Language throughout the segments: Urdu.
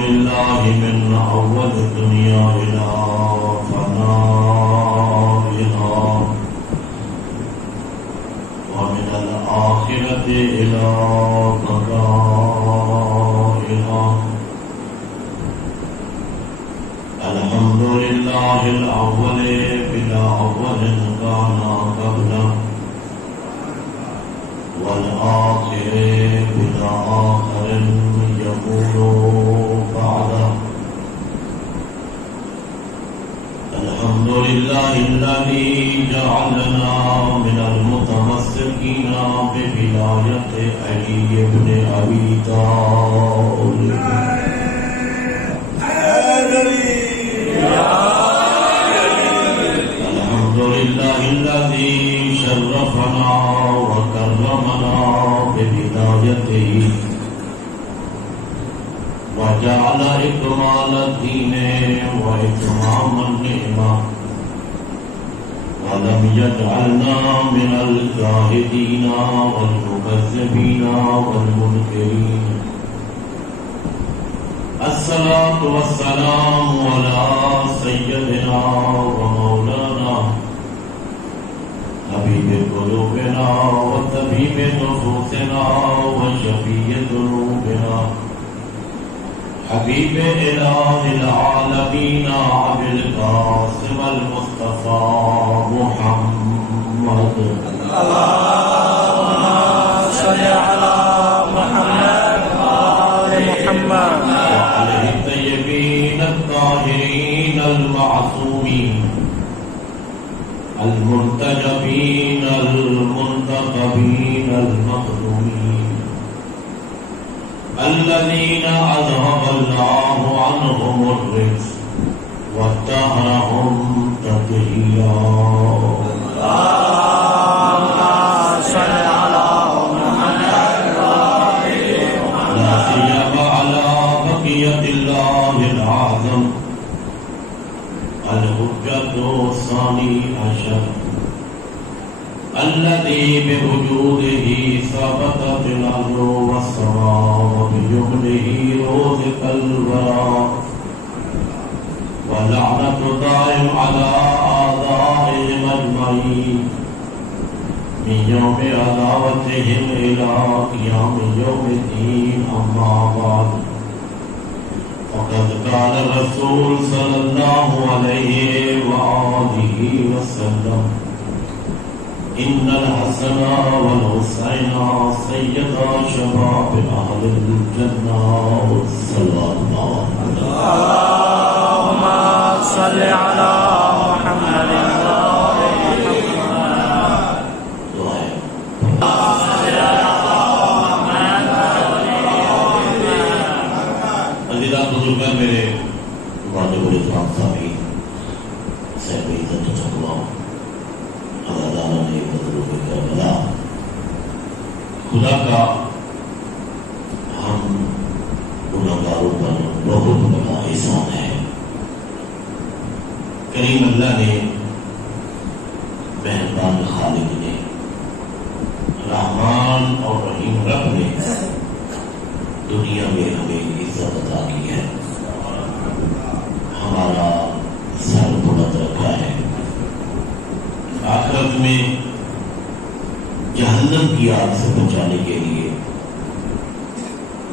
لله من أول الدنيا إلى فنائها ومن الآخرة إلى بقائها. الحمد لله الأول بلا أول كان قبله والآخر بلا آخر يقول بعده. الحمد لله الذي جعلنا من المتمسكين بولاية علي بن أبي طالب. الحمد لله الذي شرفنا وكرمنا ببدايته وجعل إكمال الدين وإتمام النعمة ولم يجعلنا من الجاهدين والمكذبين والمنكرين. الصلاة والسلام على سيدنا ومولانا حبيب قلوبنا وطبيب نفوسنا وشفيع ذنوبنا حبيب إله العالمين أبي القاسم المصطفى محمد. اللهم صل على محمد وآل محمد وعلى الطيبين الطاهرين المعصومين المنتجبين المنتقبين المخدومين الذين أذهب الله عنهم الرجس وطهرهم تطهيرا. اللهم صل على محمد لا سيما على بقية الله الأعظم الحجة الثاني عشر الذي بوجوده ثبتت الأرض والسماء وبجهده رزق الورى واللعنة دائم على أعدائهم أجمعين من يوم عداوتهم إلى قيام يوم الدين. أما بعد فقد قال الرسول صلى الله عليه وآله وسلم إن الحسن والحسين سيدا شباب أهل الجنة. صلى الله عليه وسلم. اللهم صل على محمد بزرگان میرے واجب الاحترام سامعین صاحب عزت و تقویٰ عزاداران مظلوم کربلا، خدا کا ہم گنہگاروں پر بہت بڑا احسان ہے. کریم اللہ نے، مہربان خالق نے، رحمان اور رحیم رب نے دنیا میں ہمیں عزت عطا کی ہے، ہمارا سر بلند رکھا ہے. آخرت میں جہنم کی آگ سے بچانے کے لیے،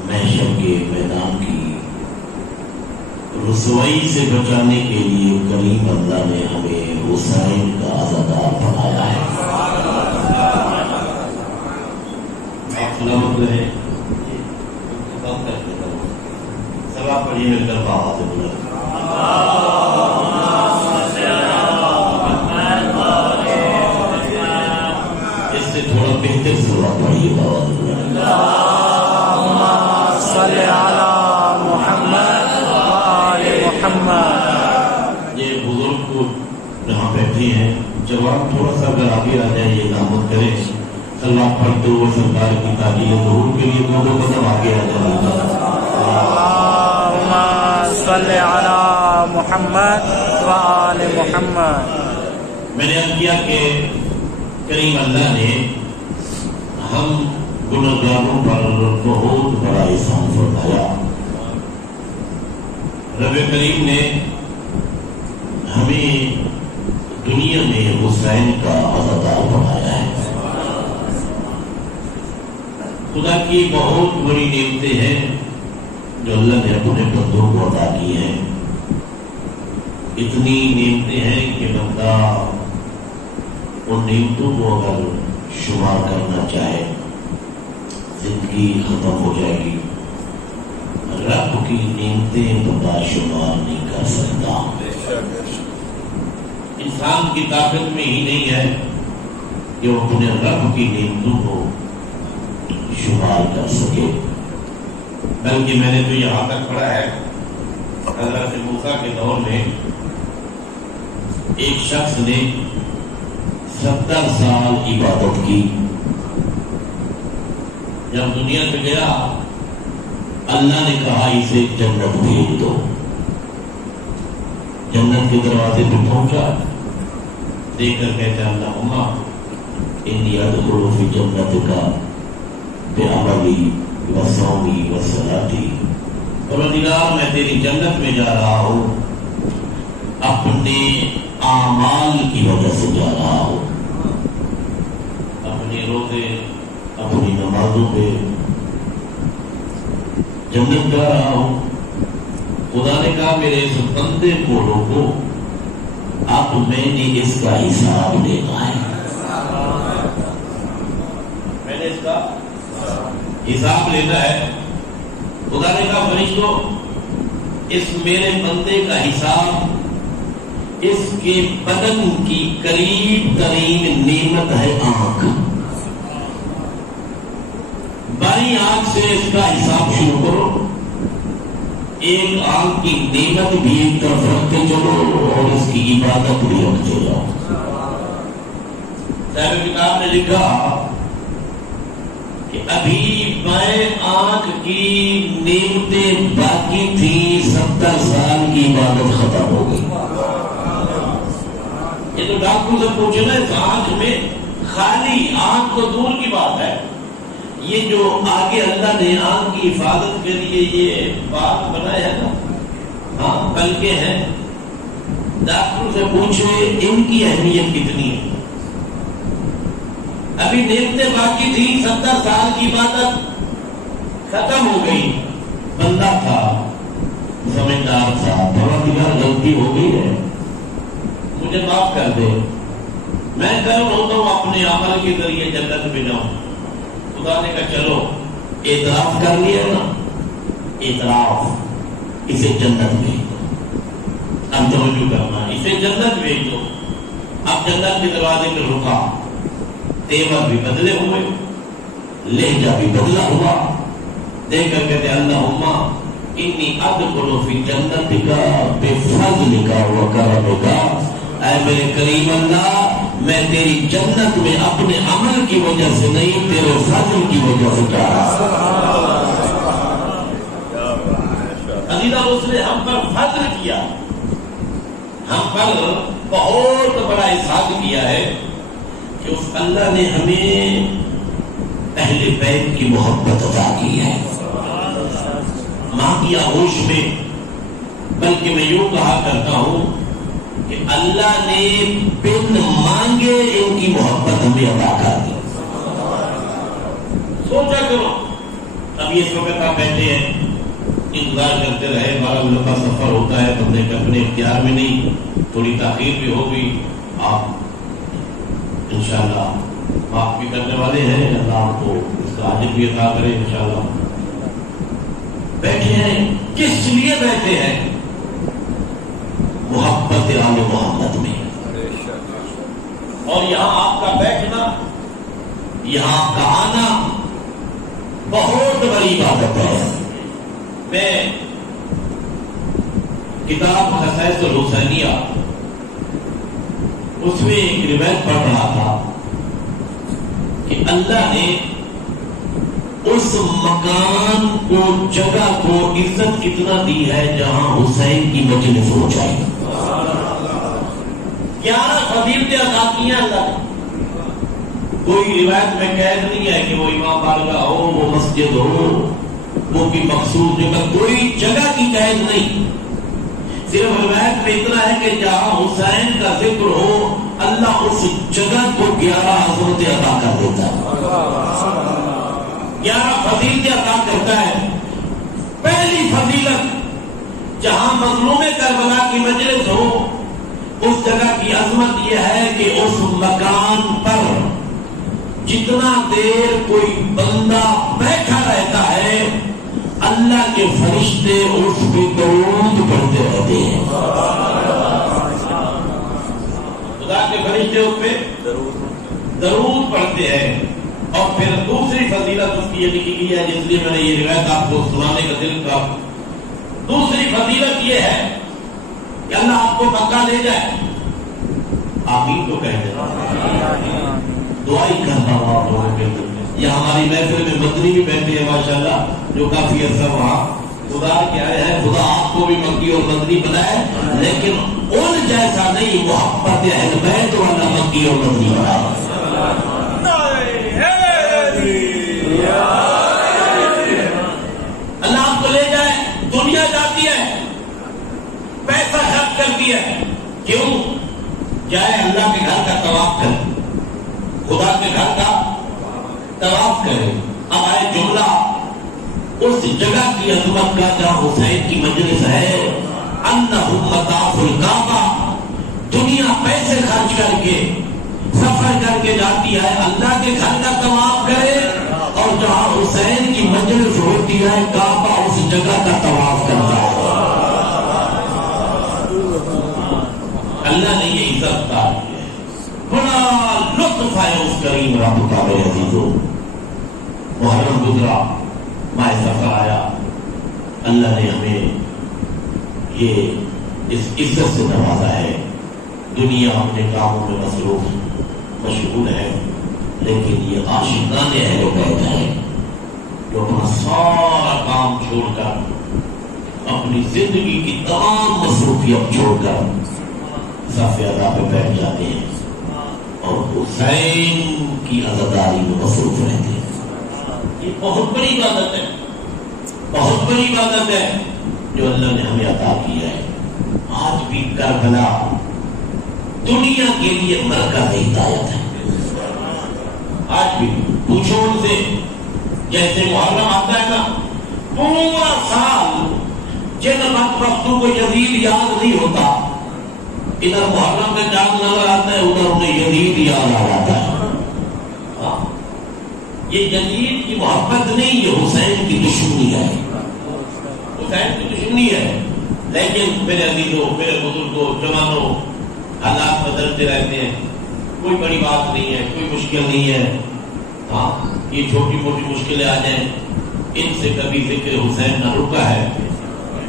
محشر کے میدان کی رسوائی سے بچانے کے لیے کریم اللہ نے ہمیں حسین کا عزادار بنایا ہے. سلامت رہے. سب آپ پڑھیے مل کر بابا سے بلند. اس سے تھوڑا بہتر سوال پڑھیے بابا سے بلند. اللهم صل على محمد وآل محمد. یہ بزرگ کو جہاں بیٹھے ہیں، جواب تھوڑا سا اگر آگے آ جائے یہ نامت کریں. سلام پڑھتے ہوئے سرکار کی تعلیم ظہور کے لیے دو قدم آگے آ جائے. اللهم صل على محمد وآل محمد. میں نے عرض کیا کہ کریم اللہ نے ہم گنہگاروں پر بہت بڑا احسان فرمایا. نبی کریم نے ہمیں دنیا میں حسین کا عزادار بنایا ہے. خدا کی بہت بڑی نعمتیں ہیں جو اللہ نے اپنے بندوں کو عطا کی ہیں. اتنی نعمتیں ہیں کہ بندہ ان نعمتوں کو اگر شمار کرنا چاہے زندگی ختم ہو جائے گی. رب کی نعمتیں بندہ شمار نہیں کر سکتا. انسان کی طاقت میں ہی نہیں ہے کہ وہ اپنے رب کی نعمتوں کو شمار کر سکے. بلکہ میں نے تو یہاں تک پڑھا ہے حضرت موسیٰ کے دور میں ایک شخص نے 70 سال عبادت کی. جب دنیا سے گیا اللہ نے کہا اسے جنت بھیج دو. جنت کے دروازے پہ پہنچا, دیکھ کر کہتے اللہم انی ادخل فی جنتک بعملی وصومی وصلاتی. پروردگار میں تیری جنت میں جا رہا ہوں اپنے اعمال کی وجہ سے جا رہا ہوں, اپنے روزے اپنی نمازوں پہ جنت جا رہا ہوں. خدا نے کہا میرے اس بندے کو روکو, اب میں نے اس کا حساب لینا ہے. میں نے اس کا حساب لینا ہے. خدا نے کہا فرشتوں اس میرے بندے کا حساب اس کے بدن کی قریب ترین نعمت ہے آنکھ. بائیں آنکھ سے اس کا حساب شروع کرو. ایک آنکھ کی نعمت بھی ایک طرف رکھتے چلو اور اس کی عبادت بھی رکھتے جاؤ. صاحب کتاب نے لکھا کہ ابھی بائیں آنکھ کی نعمتیں باقی تھی, 70 سال کی عبادت ختم ہو گئی. یہ تو ڈاکٹر سے پوچھے نا, اس آنکھ میں خالی آنکھ تو دور کی بات ہے, یہ جو آگے اللہ نے آنکھ کی حفاظت کے لیے یہ بات بنایا نا, ہاں پلکیں ہیں, ڈاکٹر سے پوچھے ان کی اہمیت کتنی ہے. ابھی نعمتیں باقی تھی, 70 سال کی عبادت ختم ہو گئی. بندہ تھا, سمجھدار تھا, پروردگار غلطی ہو گئی ہے مجھے معاف کر دے, میں کرم ہوتا ہوں اپنے عمل کے ذریعے جنت میں جاؤں. خدا نے کہا چلو اعتراف کر لیا نا, اعتراف, اسے جنت بھیج دو. اب توجہ کرنا, اسے جنت بھیج دو. اب جنت کے دروازے پہ رکا, تیور بھی بدلے ہوئے, لہجہ بھی بدلا ہوا. دیکھ کر کہتے اللہم انی ادخل فی جنتک بفضلک وکرمک. اے میرے کریم اللہ, میں تیری جنت میں اپنے عمل کی وجہ سے نہیں, تیرے فضل کی وجہ سے جا رہا ہوں. عزیزہ اس نے ہم پر فضل کیا, ہم پر بہت بڑا احسان کیا ہے کہ اس اللہ نے ہمیں اہل بیت کی محبت عطا کی ہے. ماں کی آغوش میں, بلکہ میں یوں کہا کرتا ہوں کہ اللہ نے بن مانگے ان کی محبت ہمیں عطا کر دی. سوچا کرو, اب یہ وقت آپ بیٹھے ہیں, انتظار کرتے رہے, بڑا لمبا سفر ہوتا ہے, تم نے اپنے اختیار میں نہیں, تھوڑی تاخیر بھی ہوگی, آپ انشاءاللہ معاف بھی کرنے والے ہیں. اللہ آپ کو اس کا اجر بھی عطا کرے انشاءاللہ. بیٹھے ہیں, کس لیے بیٹھے ہیں؟ محبت آل محمد میں. اور یہاں آپ کا بیٹھنا, یہاں آپ کا آنا بہت بڑی عبادت ہے. میں کتاب خصائص الحسینیہ اس میں ایک روایت پڑھ رہا تھا کہ اللہ نے اس مکان کو, جگہ کو عزت اتنا دی ہے جہاں حسین کی مجلس ہو جائے. 11 فضیلتیں عطا کی ہیں اللہ نے. کوئی روایت میں قید نہیں ہے کہ وہ امام بارگاہ ہو, وہ مسجد ہو, وہ بھی مقصود جگہ, کوئی جگہ کی قید نہیں. صرف روایت میں اتنا ہے کہ جہاں حسین کا ذکر ہو اللہ اس جگہ کو 11 عظمتیں عطا کر دیتا ہے، 11 فضیلتیں عطا کرتا ہے۔ پہلی فضیلت، جہاں مظلوم کربلا کی مجلس ہو اس جگہ کی عظمت یہ ہے کہ اس مکان پر جتنا دیر کوئی بندہ بیٹھا رہتا ہے اللہ کے فرشتے اس پہ درود پڑھتے رہتے ہیں، خدا کے فرشتے اس پہ درود پڑھتے ہیں۔ اور پھر دوسری فضیلت اس کی یہ لکھی گئی ہے، جس لیے میں نے یہ روایت آپ کو سنانے کا دل کا، دوسری فضیلت یہ ہے کہ اللہ آپ کو مکہ لے جائے، آمین تو کہتے ہیں، دعائی کرتا ہوں آپ لوگوں کے دل میں۔ یہ ہماری محفل میں مدنی بھی بیٹھے ہیں ماشاءاللہ، جو کافی عرصہ وہاں خدا کیا ہے، خدا آپ کو بھی مکی اور مدنی بنائے، لیکن ان جیسا نہیں، محبت اہل بیت والا مکی اور مدنی بنائے۔ اللہ آپ کو لے جائے، دنیا جاتی ہے، پیسہ خرچ کرتی ہے، کیوں جائے اللہ کے گھر کا طواف کرے، خدا کے گھر کا طواف کرے۔ اب آئے جملہ اس جگہ کی عظمت کا جہاں حسین کی مجلس ہے، انہم مطاف الکعبہ، دنیا پیسے خرچ کر کے سفر کر کے جاتی ہے اللہ کے گھر کا طواف کرے، اور جہاں حسین کی مجلس ہوتی ہے کعبہ اس جگہ کا طواف کرتا ہے۔ اللہ نے یہ عزت دار کی ہے، بڑا لطف ہے اس کریم رب تعالی عزیزو۔ محرم گزرا، ماہ سفر آیا، اللہ نے ہمیں یہ اس عزت سے نوازا ہے۔ دنیا اپنے کاموں میں مشغول ہے، لیکن یہ عاشقان اہل بیت ہے جو اپنا سارا کام چھوڑ کر، اپنی زندگی کی تمام مصروفیت چھوڑ کر صف ادا پہ بیٹھ جاتے ہیں اور حسین کی عزاداری میں مصروف رہتے ہیں۔ یہ بہت بڑی عبادت ہے، بہت بڑی عبادت ہے جو اللہ نے ہمیں عطا کی ہے۔ آج بھی کربلا دنیا کے لیے مرکز ہدایت ہے۔ آج بھی پوچھو ان سے، جیسے محرم آتا ہے نا، پورا سال جن بدبختوں کو یزید یاد نہیں ہوتا، ادھر محرم کا چاند نظر آتا ہے، ادھر انہیں یزید یاد آ جاتا ہے۔ یہ یزید کی محبت نہیں، یہ حسین کی دشمنی ہے، حسین کی دشمنی ہے۔ لیکن میرے عزیزوں، میرے بزرگوں، جوانوں، حالات بدلتے رہتے ہیں، کوئی بڑی بات نہیں ہے، کوئی مشکل نہیں ہے۔ ہاں، یہ چھوٹی موٹی مشکلیں آ جائیں، ان سے کبھی ذکر حسین نہ رکا ہے،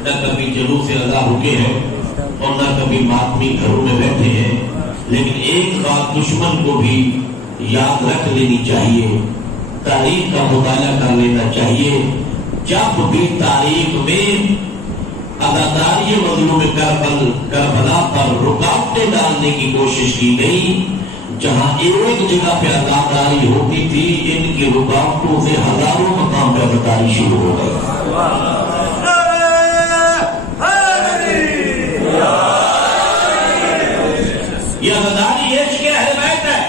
نہ کبھی جلوس رضا رکے ہیں، اور نہ کبھی ماتمی گھروں میں بیٹھے ہیں۔ لیکن ایک بات دشمن کو بھی یاد رکھ لینی چاہیے، تاریخ کا مطالعہ کر لینا چاہیے۔ جب بھی تاریخ میں عزاداری مظلوم کربلا پر رکاوٹیں ڈالنے کی کوشش کی گئی، جہاں ایک جگہ پہ عزاداری ہوتی تھی، ان کی رکاوٹوں سے ہزاروں مقام پہ عزاداری شروع ہو گئی۔ یہ عزاداری عشق اہل بیت ہے،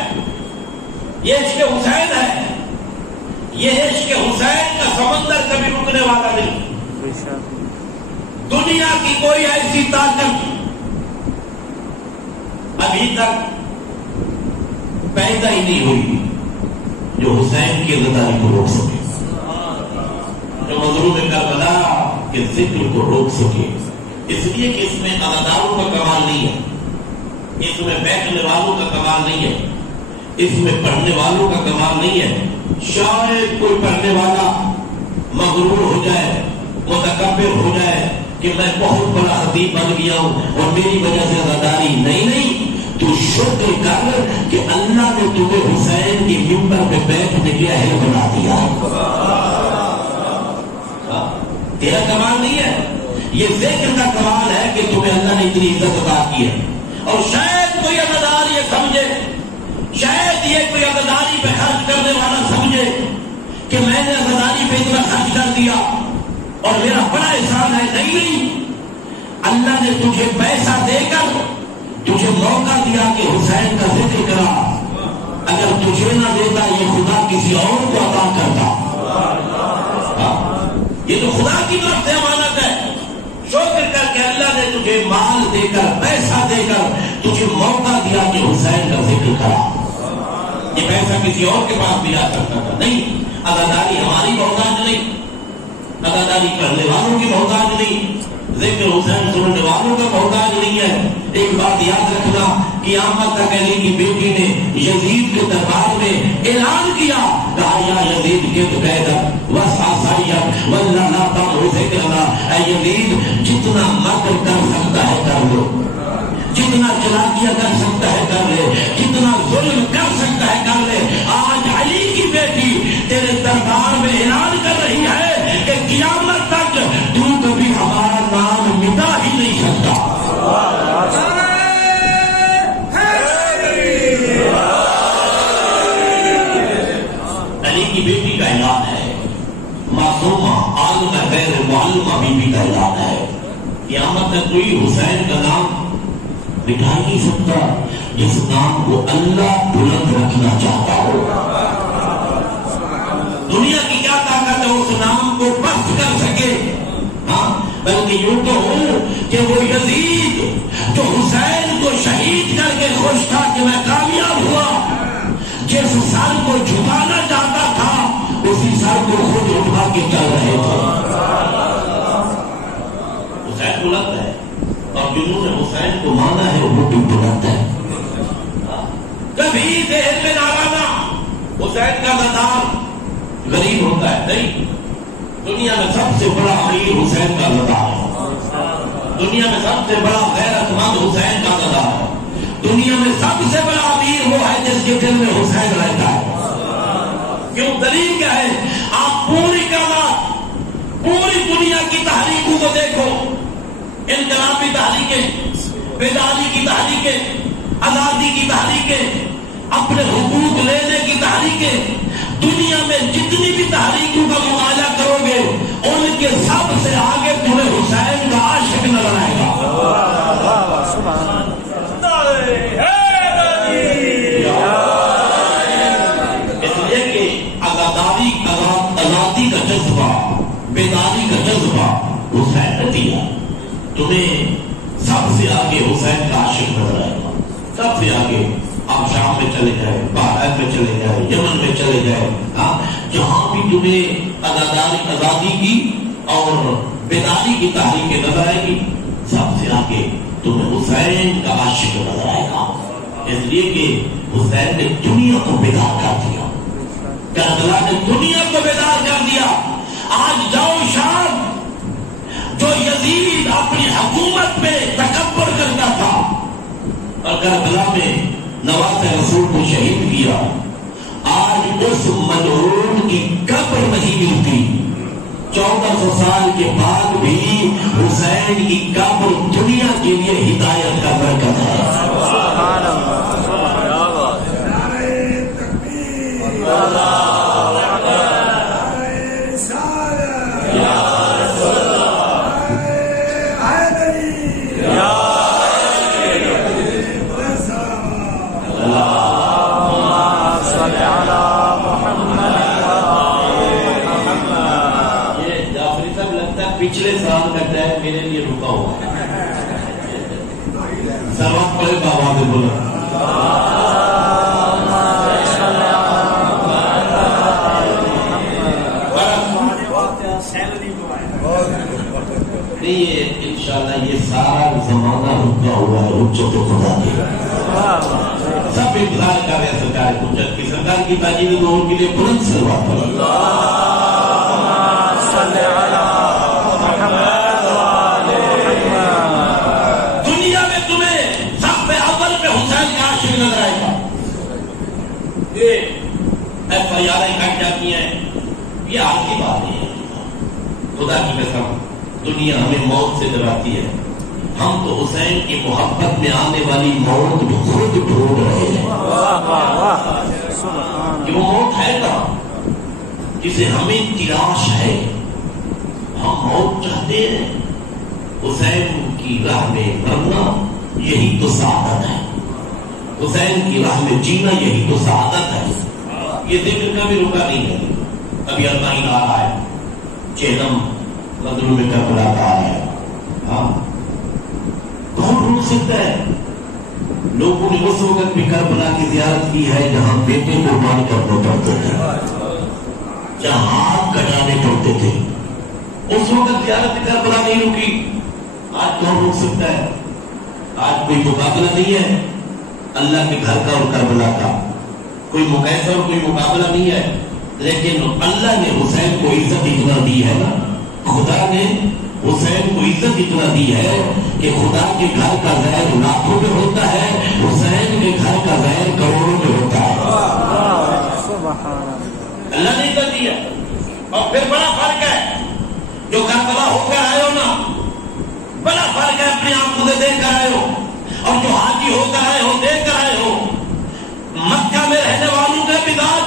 یہ عشق حسین ہے، یہ عشق حسین کا سمندر کبھی رکنے والا نہیں۔ دنیا کی کوئی ایسی طاقت ابھی تک پیدا ہی نہیں ہوئی جو حسین کی عزاداری کو روک سکے، جو مظلوم کربلا کے ذکر کو روک سکے۔ اس لیے کہ اس میں عزاداروں کا کمال نہیں ہے، اس میں بیٹھنے والوں کا کمال نہیں ہے، اس میں پڑھنے والوں کا کمال نہیں ہے۔ شاید کوئی پڑھنے والا مغرور ہو جائے، متکبر ہو جائے کہ میں بہت بڑا خطیب بن گیا ہوں اور میری وجہ سے عزاداری نہیں، تو شکر کر کہ اللہ نے تمہیں حسین کے منبر پہ بیٹھنے کے اہل بنا دیا۔ تیرا کمال نہیں ہے، یہ ذکر کا کمال ہے کہ تمہیں اللہ نے اتنی عزت عطا کی ہے۔ اور شاید کوئی عزادار یہ سمجھے، شاید یہ کوئی عزاداری پہ خرچ کرنے والا سمجھے کہ میں نے عزاداری پہ اتنا خرچ کر دیا اور میرا بڑا احسان ہے۔ نہیں، اللہ نے تجھے پیسہ دے کر تجھے موقع دیا کہ حسین کا ذکر کرا. اگر تجھے نہ دیتا یہ خدا کسی اور کو عطا کرتا. یہ تو خدا کی طرف سے امانت ہے. شکر کر کے اللہ نے تجھے مال دے کر پیسہ دے کر تجھے موقع دیا کہ حسین کا ذکر کرا. یہ پیسہ کسی اور کے پاس بھی آ سکتا تھا. نہیں، اداداری ہماری محتاج نہیں، اداداری کرنے والوں کی محتاج نہیں، ذکر حسین سننے والوں کا محتاج نہیں ہے. ایک بات یاد رکھنا، قیامت تک علی کی بیٹی نے یزید کے دربار میں اعلان کیا، کہا یا یزید کے تو قید وسعصیت واللہ لا تمر ذکرنا. اے یزید جتنا مکر کر سکتا ہے کر لو، جتنا چلاکیاں کر سکتا ہے کر لے، جتنا ظلم کر سکتا ہے کر لے. آج علی کی بیٹی تیرے دربار میں اعلان کر رہی ہے کہ قیامت تک تو کبھی ہمارا نام مٹا ہی نہیں سکتا. علی کی بیٹی کا اعلان ہے، معصومہ عالمہ غیر معلومہ بی بی کا اعلان ہے. قیامت تک کوئی حسین کا نام مٹا نہیں سکتا جس نام کو اللہ بلند رکھنا چاہتا ہو. دنیا کی کیا طاقت ہے اس نام کو پست کر سکے؟ ہاں، بلکہ یوں تو ہوں کہ وہ یزید جو حسین کو شہید کر کے خوش تھا کہ میں کامیاب ہوا، جس سر کو جھکانا چاہتا تھا اسی سر کو خود اٹھا کے چل رہے تھے. حسین بلند ہے اور جنہوں نے حسین کو مانا ہے وہ بھی بلند ہے. کبھی ذہن میں نہ لانا حسین کا مزار غریب ہوتا ہے. نہیں، دنیا میں سب سے بڑا امیر حسین کا مزار ہے. دنیا میں سب سے بڑا غیرت مند حسین کا مزار ہے. دنیا میں سب سے بڑا امیر وہ ہے جس کے دل میں حسین رہتا ہے. کیوں؟ دلیل کیا ہے؟ آپ پوری کائنات، پوری دنیا کی تحریکوں کو دیکھو، انقلابی تحریکیں، بیداری کی تحریکیں، آزادی کی تحریکیں، اپنے حقوق لینے کی تحریکیں، دنیا میں جتنی بھی تحریکوں کا مطالعہ کرو گے ان کے سب سے آگے تمہیں حسین کا عاشق نظر آئے گا. اس لیے کہ آزادی کا جذبہ، بیداری کا جذبہ حسین نے دیا. تمہیں سب سے آگے حسین کا عاشق نظر آئے گا. سب سے آگے آپ شام میں چلے جائے، بحرین میں چلے جائے، یمن میں چلے جائے، ہاں، جہاں بھی تمہیں آزادی کی اور بیداری کی تحریک نظر آئے گی، سب سے آگے تمہیں حسین کا عاشق نظر آئے گا. اس لیے کہ حسین نے دنیا کو بیدار کر دیا، کربلا نے دنیا کو بیدار کر دیا. آج جاؤ شام، جو یزید اپنی حکومت میں تکبر کرتا تھا اور کربلا میں نواز رسول کو شہید کیا، آج اس ملعون کی قبر نہیں ملتی. 1400 سال کے بعد بھی حسین کی قبر دنیا کے لیے ہدایت کا برکت ہے. سبحان اللہ، سبحان اللہ. پچھلے سال کا ٹائم میرے لیے رکا ہوا ہے. سلام پڑے بابا نے بولا نہیں. انشاءاللہ یہ سارا زمانہ رکا ہوا ہے حجت خدا کے. سب انتظار کر رہے ہیں سرکار حجت کی. سرکار کی تاجیل دور کے لیے بلند سلوات پڑھیں. دنیا میں تمہیں سب سے اول پہ حسین کا عاشق نظر آئے گا. یہ فریادیں کٹ جاتی ہیں، یہ آپ کی بات نہیں ہے. خدا کی قسم دنیا ہمیں موت سے ڈراتی ہے. ہم تو حسین کی محبت میں آنے والی موت خود ڈھونڈ رہے ہیں. کہ وہ موت ہے کہاں جسے ہمیں تلاش ہے. ہم موت چاہتے ہیں. حسین کی راہ میں مرنا یہی تو سعادت ہے، حسین کی راہ میں جینا یہی تو سعادت ہے۔ یہ ذکر کا بھی رکا نہیں ہے، ابھی اربعین آ رہا ہے، چہلم مظلوم کربلا کا آ رہا ہے۔ ہاں کون روک سکتا ہے؟ لوگوں نے اس وقت بھی کربلا کی زیارت کی ہے جہاں بیٹے قربان کرنے پڑتے تھے، جہاں ہاتھ کٹانے پڑتے تھے، اس وقت زیارت کربلا نہیں رکی۔ آج کون روک سکتا ہے؟ آج کوئی مقابلہ نہیں ہے اللہ کے گھر کا اور کربلا کا، کوئی مقایسہ اور کوئی مقابلہ نہیں ہے، لیکن اللہ نے حسین کو عزت اتنا دی ہے نا، خدا نے حسین کو عزت اتنا دی ہے کہ خدا کے گھر کا زہر لاکھوں میں ہوتا ہے، حسین کے گھر کا زہر کروڑوں میں ہوتا ہے۔ اللہ نے عزت دی ہے۔ اور پھر بڑا فرق ہے، جو کربلا ہو کر آئے ہو نا، بڑا فرق ہے اپنے آپ کو دیکھ کر آئے ہو اور جو حاجی ہو کر آئے ہو دیکھ کر آئے ہو۔ مکہ میں رہنے والوں کا مزاج،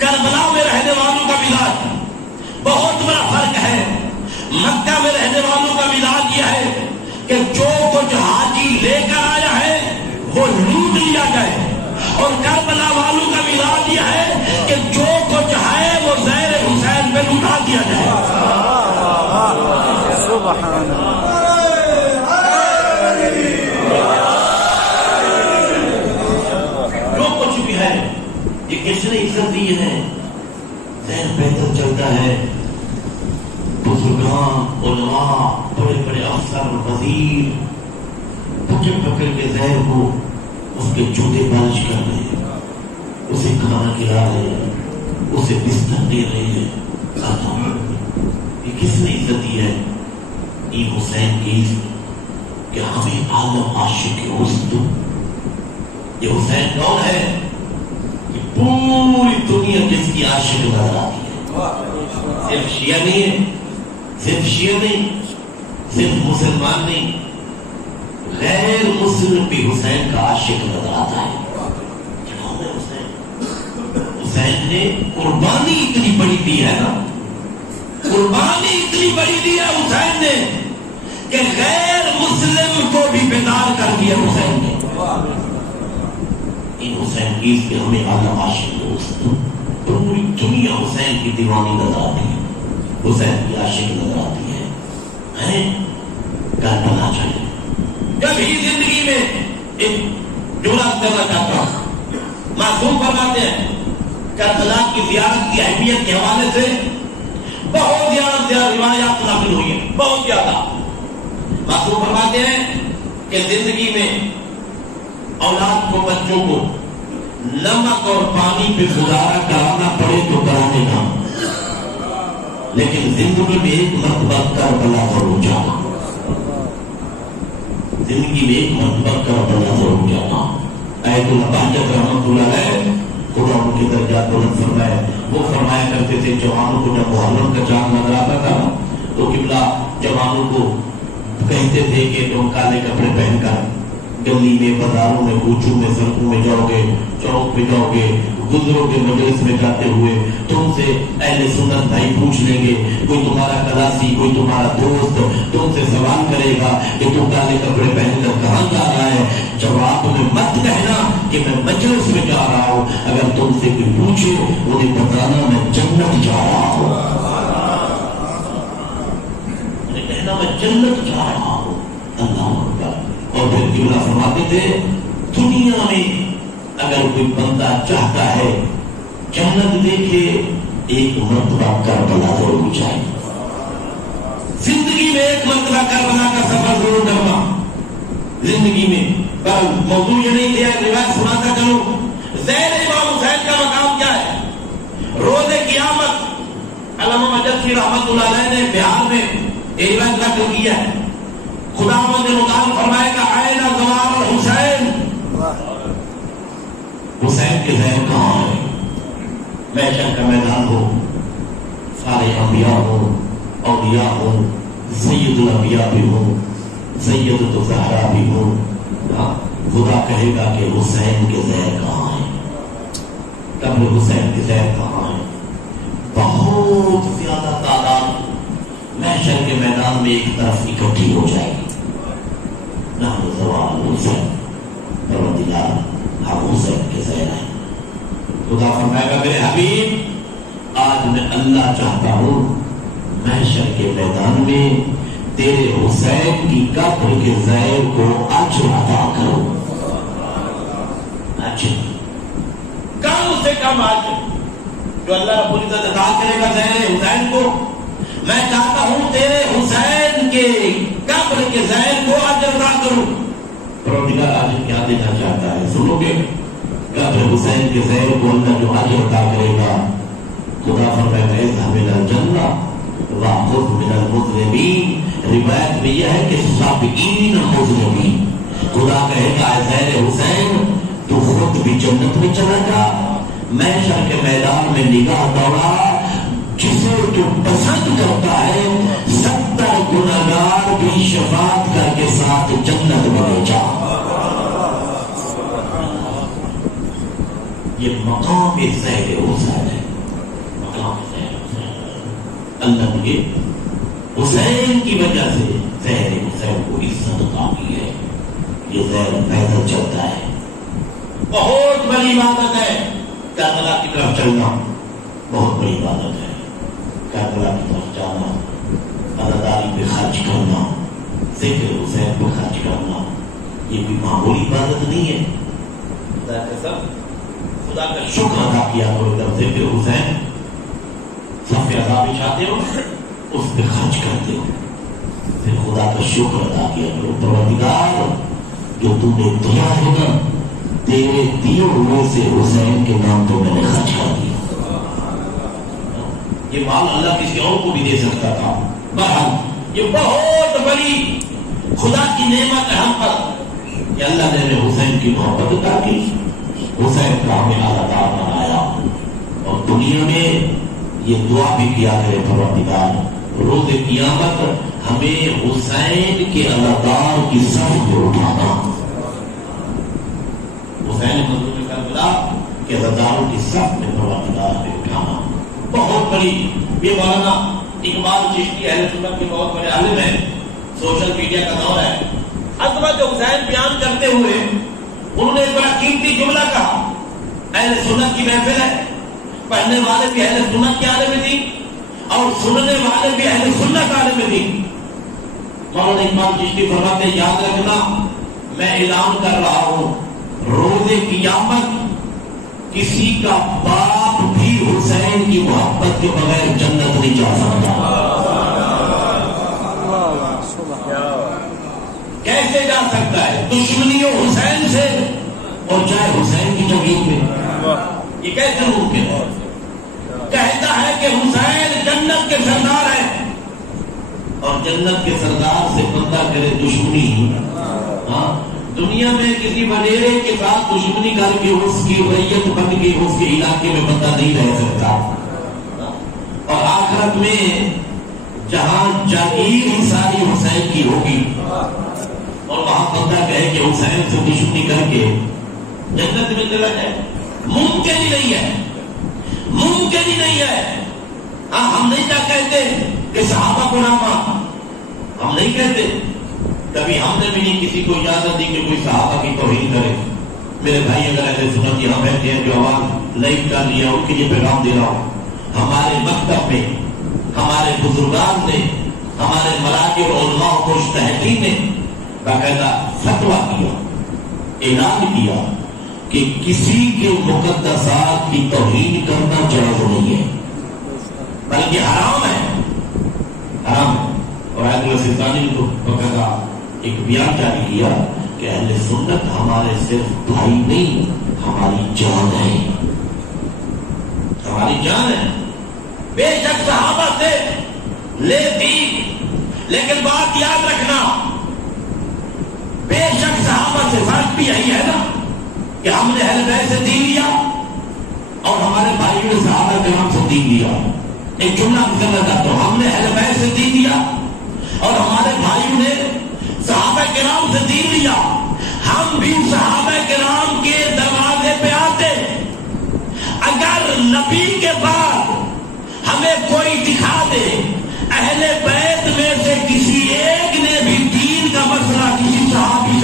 کربلا میں رہنے والوں کا مزاج بہت بڑا فرق ہے۔ مکہ میں رہنے والوں کا مزاج یہ ہے کہ جو کچھ حاجی لے کر آیا ہے وہ لوٹ لیا جائے، اور کربلا والوں کا مزاج یہ ہے کہ جو کچھ ہے وہ زہر حسین پہ لٹا دیا جائے۔ سبحان اللہ۔ جو کچھ بھی ہے یہ کس نے عزت دی ہے؟ ذہن بہتر چلتا ہے، بزرگان علماء بڑے بڑے افسر وزیر پکڑ پکڑ کے زہر کو اس کے جوتے پالش کر رہے ہیں، اسے کھانا کھلا رہے ہیں، اسے بستر دے رہے ہیں۔ یہ کس نے عزت دی ہے؟ یہ حسین کی عزت کہ ہمیں عالم عاشق حسن دو۔ یہ حسین کون ہے کہ پوری دنیا جس کی عاشق نظر آتی ہے، صرف شیعہ نہیں ہے، صرف شیعہ نہیں، صرف مسلمان نہیں، غیر مسلم بھی حسین کا عاشق نظر آتا ہے۔ کون ہے حسین؟ حسین نے قربانی اتنی بڑی دی ہے نا، قربانی اتنی بڑی دی ہے حسین نے کہ غیر مسلم کو بھی بیدار کر دیا حسین نے۔ ان حسین کی کہ ہمیں عالم عاشق دوست، پوری دنیا حسین کی دیوانی نظر آتی ہے، حسین کی عاشق نظر آتی ہے۔ کربلا چلے کبھی زندگی میں ایک جملہ کرنا چاہتا ہوں، معصوم فرماتے ہیں کربلا کی زیارت کی اہمیت کے حوالے سے بہت زیادہ روایات نقل ہوئی ہیں، بہت زیادہ۔ معصوم فرماتے ہیں کہ زندگی میں اولاد کو، بچوں کو نمک اور پانی پہ گزارا کرانا پڑے تو کرانے کا، لیکن زندگی میں ایک مرتبہ کربلا ضرور جانا، زندگی میں ایک مرتبہ کربلا ضرور جانا۔ ایت اللہ بہجت رحمۃ اللہ علیہ، خدا ان کے درجات بلند فرمائے، وہ فرمایا کرتے تھے جوانوں کو جب محرم کا چاند نظر آتا تھا تو قبلہ جوانوں کو کہتے تھے کہ تم کالے کپڑے پہن کر گلی میں، بازاروں میں، کوچوں میں، سڑکوں میں جاؤ گے، چوک پہ جاؤ گے، گزروں کے مجلس میں جاتے ہوئے تم سے اہل سنت بھائی پوچھ لیں گے، کوئی تمہارا کلاسی، کوئی تمہارا دوست تم سے سوال کرے گا کہ تم کالے کپڑے پہن کر کہاں جا رہا ہے؟ جواب میں مت کہنا کہ میں مجلس میں جا رہا ہوں، اگر تم سے کوئی پوچھے انہیں بتانا میں جنت جا رہا ہوں، انہیں کہنا میں جنت جا رہا ہوں۔ اللہ اکبر۔ اور پھر قبلہ فرماتے تھے دنیا میں اگر کوئی بندہ چاہتا ہے جنت دیکھے ایک مرتبہ کربلا ضرور جائے، زندگی میں ایک مرتبہ کربلا کا سفر ضرور کرنا زندگی میں۔ پر موضوع یہ نہیں تھا، روایت سناتا چلو۔ زہر امام حسین کا مقام کیا ہے؟ روز قیامت علامہ مجدسی رحمۃ اللہ علیہ نے بہار میں ایک روایت نقل کیا ہے، خداوند متعال فرمائے گا عین زوال الحسین، حسین کے زہر کہاں ہے؟ محشر کا میدان ہو، سارے انبیاء ہو، اولیاء ہو، سید الانبیاء بھی ہو، سیدۃ الزہرا بھی ہو، خدا کہے گا کہ حسین کے زہر کہاں ہے؟ قبر حسین کے زہر کہاں ہے؟ بہت زیادہ تعداد محشر کے میدان میں ایک طرف اکٹھی ہو جائے گی، نحن زوال حسین، پروردگار ہم حسین کے زیر ہیں۔ خدا فرمائے گا میرے حبیب آج میں اللہ چاہتا ہوں محشر کے میدان میں تیرے حسین کی قبر کے زیر کو اجر عطا کرو۔ اجر کم سے کم اجر جو اللہ رب العزت عطا کرے گا زیر حسین کو، میں چاہتا ہوں تیرے حسین کے قبر کے زیر کو اجر عطا کروں۔ پروردگار آج کیا دینا چاہتا ہے سنو گے؟ قبر حسین کے زیر کو اللہ جو اجر عطا کرے گا، خدا فرمائے گا اذهب الى الجنہ وَخُذْ مِنَ الْمُذْنِبِينَ۔ روایت میں یہ ہے کہ سابقین مذنبین، خدا کہے گا اے زیر حسین تو خود بھی جنت میں چلا جا، محشر کے میدان میں نگاہ دوڑا، جسے تو پسند کرتا ہے 70 گناہگار بھی شفاعت کر کے ساتھ جنت میں لے جا۔ یہ مقام زیر حسین ہے، مقام زیر حسین۔ اللہ نے حسین کی وجہ سے زیر حسین کو عزت قابل ہے۔ یہ زیر پیدل چلتا ہے، بہت بڑی عبادت ہے۔ کربلا کی طرف چلنا بہت بڑی عبادت ہے۔ کربلا کی طرف جانا، عزاداری پہ خرچ کرنا، ذکر حسین پہ خرچ کرنا، یہ بھی معمولی عبادت نہیں ہے۔ خدا کا شکر ادا کیا کرو جب ذکر حسین صف عذاب چاہتے ہو اس پہ خرچ کرتے ہو، پھر خدا کا شکر ادا کیا کرو۔ پروردگار جو تم نے دیا ہے نا، تیرے دیے ہوئے سے حسین کے نام تو میں نے خرچ کر دیا۔ یہ مال اللہ کسی اور کو بھی دے سکتا تھا، بہرحال یہ بہت بڑی خدا کی نعمت ہے ہم پر کہ اللہ نے حسین کی محبت عطا کی، حسین کا ہمیں عزادار بنایا، اور دنیا میں یہ دعا بھی کیا کرے پروردگار روز قیامت ہمیں حسین کے عزادار کی صف میں اٹھانا، حسین مظلوم کربلا کے عزاداروں کی صف میں پروردگار ہمیں اٹھانا۔ بہت بڑی، یہ مولانا اقبال چشتی اہل سنت کے بہت بڑے عالم ہیں، سوشل میڈیا کا دور ہے۔ عظمت حسین بیان کرتے ہوئے انہوں نے ایک بڑا قیمتی جملہ کہا، اہل سنت کی محفل ہے، پڑھنے والے بھی اہل سنت کے عالم دین اور سننے والے بھی اہل سنت عالم دین۔ مولانا اقبال چشتی فرماتے ہیں یاد رکھنا میں اعلان کر رہا ہوں روز قیامت کسی کا باپ بھی حسین کی محبت کے بغیر جنت نہیں جا سکتا۔ کیسے جا سکتا ہے؟ دشمنی حسین سے اور جائے حسین کی جگہ میں، یہ کیسے ممکن ہے؟ کہتا ہے کہ حسین جنت کے سردار ہے، اور جنت کے سردار سے بندہ کرے دشمنی، ہاں دنیا میں کسی وڈیرے کے ساتھ دشمنی کر کے اس کی ریت بن کے اس کے علاقے میں بندہ نہیں رہ سکتا، اور آخرت میں جہاں جاگیر ہی ساری حسین کی ہوگی اور وہاں بندہ کہے کہ حسین سے دشمنی کر کے جنت میں چلا جائے، ممکن ہی نہیں ہے، ممکن ہی نہیں ہے۔ ہاں ہم نہیں کیا کہتے کہ صحابہ کو نہ مان، ہم نہیں کہتے، کبھی ہم نے بھی نہیں کسی کو اجازت دی کہ کوئی صحابہ کی توہین کرے۔ میرے بھائی اگر اہل سنت یہاں بیٹھے ہیں جو آواز لائیو کر لیا ان کے لیے پیغام دے رہا ہوں، ہمارے مکتب میں ہمارے بزرگان نے، ہمارے مراکز اور علماء و مجتہدین نے باقاعدہ فتویٰ کیا، اعلان کیا کہ کسی کے مقدسات کی توہین کرنا جائز نہیں ہے، بلکہ حرام ہے، حرام ہے۔ اور اہل سلطانی نے تو باقاعدہ ایک بیان جاری کیا کہ اہل سنت ہمارے صرف بھائی نہیں، ہماری جان ہے، ہماری جان ہے۔ بے شک صحابہ سے لے دی، لیکن بات یاد رکھنا بے شک صحابہ سے فرق بھی یہی ہے نا کہ ہم نے اہل بیت سے دین لیا اور ہمارے بھائیوں نے صحابہ کرام سے دین لیا۔ ایک جملہ کرنا چاہتا ہوں، ہم نے اہل بیت سے دین لیا اور ہمارے بھائیوں نے صحابہ کرام سے دین لیا۔ ہم بھی صحابہ کرام کے دروازے پہ آتے، اگر نبی کے بعد ہمیں کوئی دکھا دے اہل بیت میں سے کسی ایک نے بھی دین کا مسئلہ کسی صحابی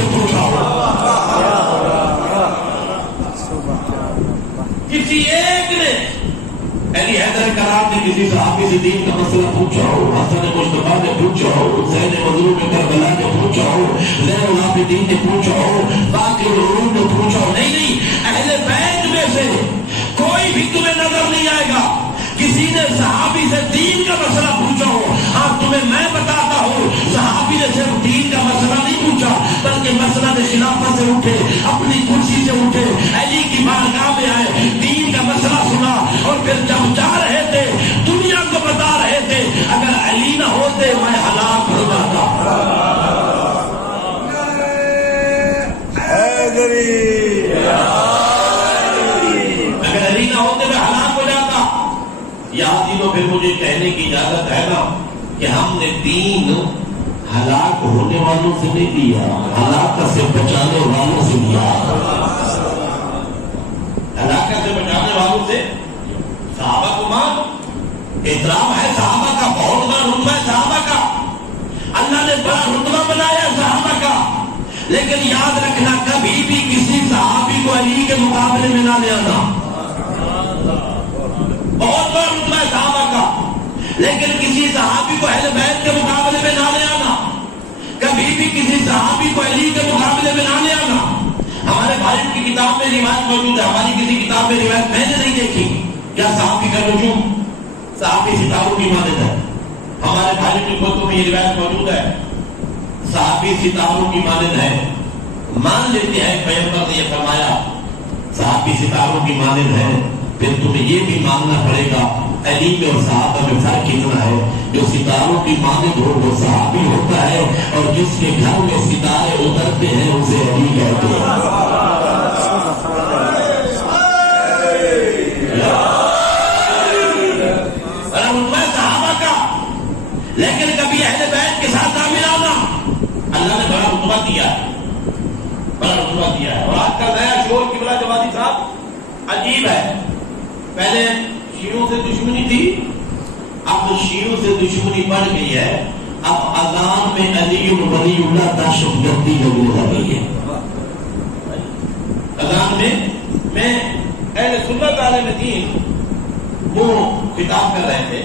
حیدر کرام نے کسی صحابی سے دین کا مسئلہ پوچھا ہو، حسن مصطفیٰ نے پوچھا ہو، حسین مظلوم کربلا نے پوچھا ہو، زین العابدین نے پوچھا ہو، باقی العلوم نے پوچھا ہو، نہیں اہل بیت میں سے کوئی بھی تمہیں نظر نہیں آئے گا کسی نے صحابی سے دین کا مسئلہ پوچھا ہو۔ ہاں تمہیں میں بتاتا ہوں صحابی نے صرف دین کا مسئلہ نہیں پوچھا بلکہ مسئلہ خلافت سے اٹھے، اپنی کرسی سے اٹھے، علی کی بارگاہ میں آئے، دین کا مسئلہ سنا اور پھر جب جا رہے تھے دنیا کو بتا رہے تھے اگر علی نہ ہوتے میں ہلاک ہو جاتا، اگر علی نہ ہوتے میں ہلاک ہو جاتا۔ یاد ہی تو پھر مجھے کہنے کی اجازت ہے نا کہ ہم نے دین ہلاک ہونے والوں سے نہیں دیا، ہلاکت سے بچانے والوں سے دیا، ہلاکت سے بچانے والوں سے۔ صحابہ کو مان، احترام ہے صحابہ کا، بہت بڑا رتبہ ہے صحابہ کا، اللہ نے بڑا رتبہ بنایا صحابہ کا، لیکن یاد رکھنا کبھی بھی کسی صحابی کو علی کے مقابلے میں نہ لے آنا۔ بہت بڑا رتبہ ہے صحابہ کا، لیکن کسی صحابی کو اہل بیت کے مقابلے میں نہ لے آنا، کبھی بھی کسی صحابی کو علی کے مقابلے میں نہ لے آنا۔ ہمارے بھائی کی کتاب میں روایت موجود ہے، ہماری کسی کتاب میں روایت میں نے نہیں دیکھی، کیا صحابی کا رجوع صحابی ستاروں کی مانند ہے؟ ہمارے بھائی کی کتب میں یہ روایت موجود ہے، صحابی ستاروں کی مانند ہے۔ مان لیتے ہیں پیغمبر نے یہ فرمایا صحابی ستاروں کی مانند ہے، پھر تمہیں یہ بھی ماننا پڑے گا علی میں اور صحابہ میں فرق کتنا ہے۔ جو ستاروں کی مانند ہو وہ صحابی ہوتا ہے، اور جس کے گھر میں ستارے اترتے ہیں اسے علی کہتے ہیں۔ صحابہ کا، لیکن کبھی اہل بیت کے ساتھ نہ ملانا۔ اللہ نے بڑا رتبہ دیا ہے، بڑا رتبہ دیا ہے۔ اور آج کا نیا شور قبلہ جوادی صاحب عجیب ہے، پہلے شیعوں سے دشمنی تھی، اب شیعوں سے دشمنی بڑھ گئی ہے، اب اذان میں علی ولی اللہ دہشت گردی لگنے لگی ہے۔ اذان میں اہل سنت عالم دین وہ خطاب کر رہے تھے،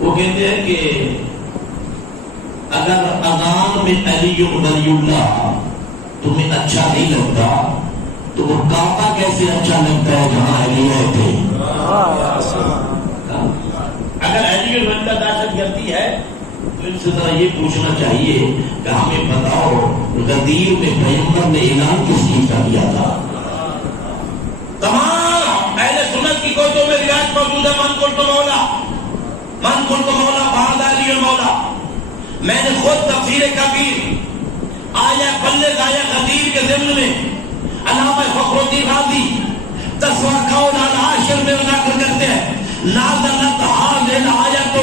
وہ کہتے ہیں کہ اگر اذان میں علی ولی اللہ تمہیں اچھا نہیں لگتا تو وہ کعبہ کیسے اچھا لگتا ہے جہاں علی رہتے؟ اگر علی ولی دہشت گردی ہے تو ان سے ذرا یہ پوچھنا چاہیے کہ ہمیں بتاؤ غدیر میں پیغمبر نے اعلان کس چیز کا کیا تھا؟ تمام اہل سنت کی کوتوں میں روایت موجود ہے، من قلت مولا بعد علی مولا۔ میں نے خود تفسیر کبیر آیا بلغ آیا غدیر کے ضمن میں علامہ فخر الدین رازی 10واں قول العاشر میں نقل کرتے ہیں، نازلت هذه الآیۃ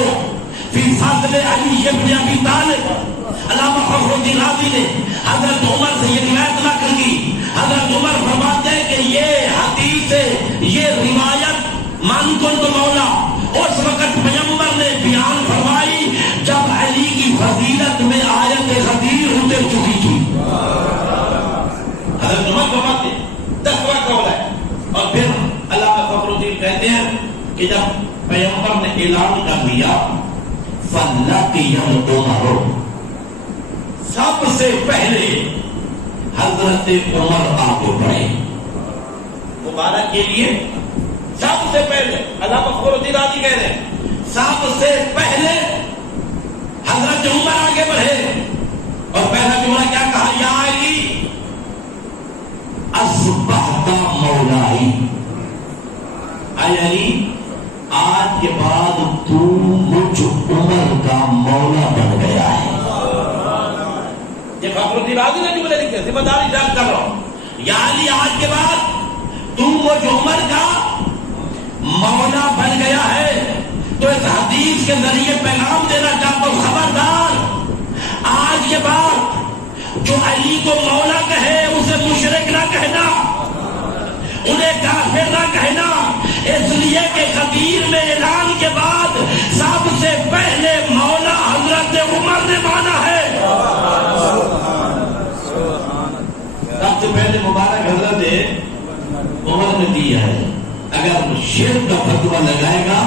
فی فضل علی بن ابی طالب۔ علامہ فخر الدین رازی نے حضرت عمر سے یہ روایت نقل کی، حضرت عمر فرماتے ہیں کہ یہ حدیث یہ روایت من قلت مولا اس وقت پیغمبر نے بیان فرمائی جب علی کی فضیلت میں آیت غدیر اتر چکی تھی۔ حضرت عمر فرماتے ہیں 10واں قول ہے۔ اور پھر علامہ فخر الدین کہتے ہیں کہ جب پیغمبر نے اعلان کر دیا فلقی عمر، سب سے پہلے حضرت عمر آگے بڑھے مبارک کے لیے، سب سے پہلے علامہ فخر الدین رازی کہہ رہے ہیں سب سے پہلے حضرت عمر آگے بڑھے، اور پہلا جملہ کیا کہا؟ یا علی اصبحت مولائی، اے علی آج کے بعد تو مجھ عمر کا مولا بن گیا ہے۔ یہ فخر الدین رازی نے جملے لکھے، ذمہ داری جان کر رہا ہوں، یا علی آج کے بعد تو مجھ عمر کا مولا بن گیا ہے۔ تو اس حدیث کے ذریعے پیغام دینا چاہتا ہوں، خبردار آج کے بعد جو علی کو مولا کہے اسے مشرک نہ کہنا، انہیں کافر نہ کہنا، اس لیے کہ غدیر میں اعلان کے بعد سب سے پہلے مولا حضرت عمر نے مانا ہے۔ سب سے پہلے مبارک حضرت عمر نے دیا ہے۔ اگر شرک کا فتویٰ لگائے گا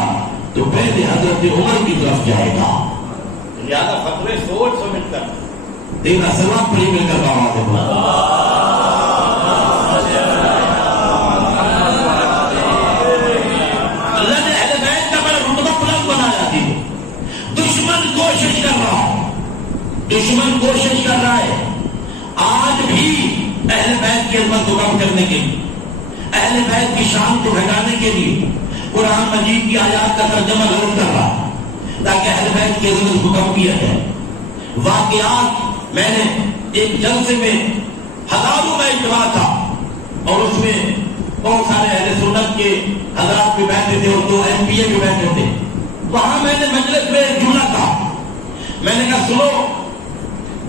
تو پہلے حضرت عمر کی طرف جائے گا. زیادہ فتوے سوچ سمجھ کر دیکھنا سلام پڑھی مل کر آواز ہے. اللہ نے اہل بیت کا بڑا رتبہ بلند بنایا تھی. دشمن کوشش کر رہا ہے آج بھی اہل بیت کی عظمت کو کم کرنے کے لیے، اہل بیت کی شان کو گھٹانے کے لیے قرآن مجید کی آیات کا ترجمہ غلط کر رہا ہے تاکہ اہل بیت کی عظمت کو کم کیا جائے. واقعات میں نے ایک جلسے میں ہزاروں کا اجتماع تھا اور اس میں بہت سارے اہل سنت کے حضرات بھی بیٹھے تھے اور 2 MPA بھی بیٹھے تھے. وہاں میں نے مجلس میں جملہ کہا. میں نے کہا سنو،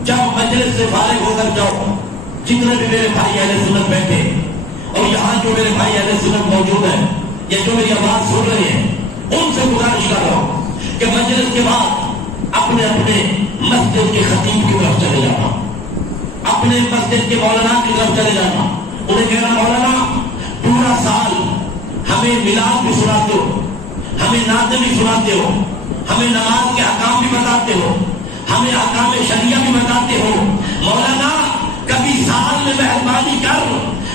جب مجلس سے فارغ ہو کر جاؤ، جتنے بھی میرے بھائی اہل سنت بیٹھے اور یہاں جو میرے بھائی اہل سنت موجود ہیں یا جو میری آواز سن رہے ہیں، ان سے گزارش کر رہا ہوں کہ مجلس کے بعد اپنے اپنے مسجد کے خطیب کی طرف چلے جانا، اپنے مسجد کے مولانا کی طرف چلے جانا. انہیں کہنا مولانا پورا سال ہمیں میلاد بھی سناتے ہو، ہمیں نعتیں بھی سناتے ہو، ہمیں نماز کے احکام بھی بتاتے ہو، ہمیں احکام شریعہ بھی بتاتے ہو. مولانا کبھی سال میں مہربانی کر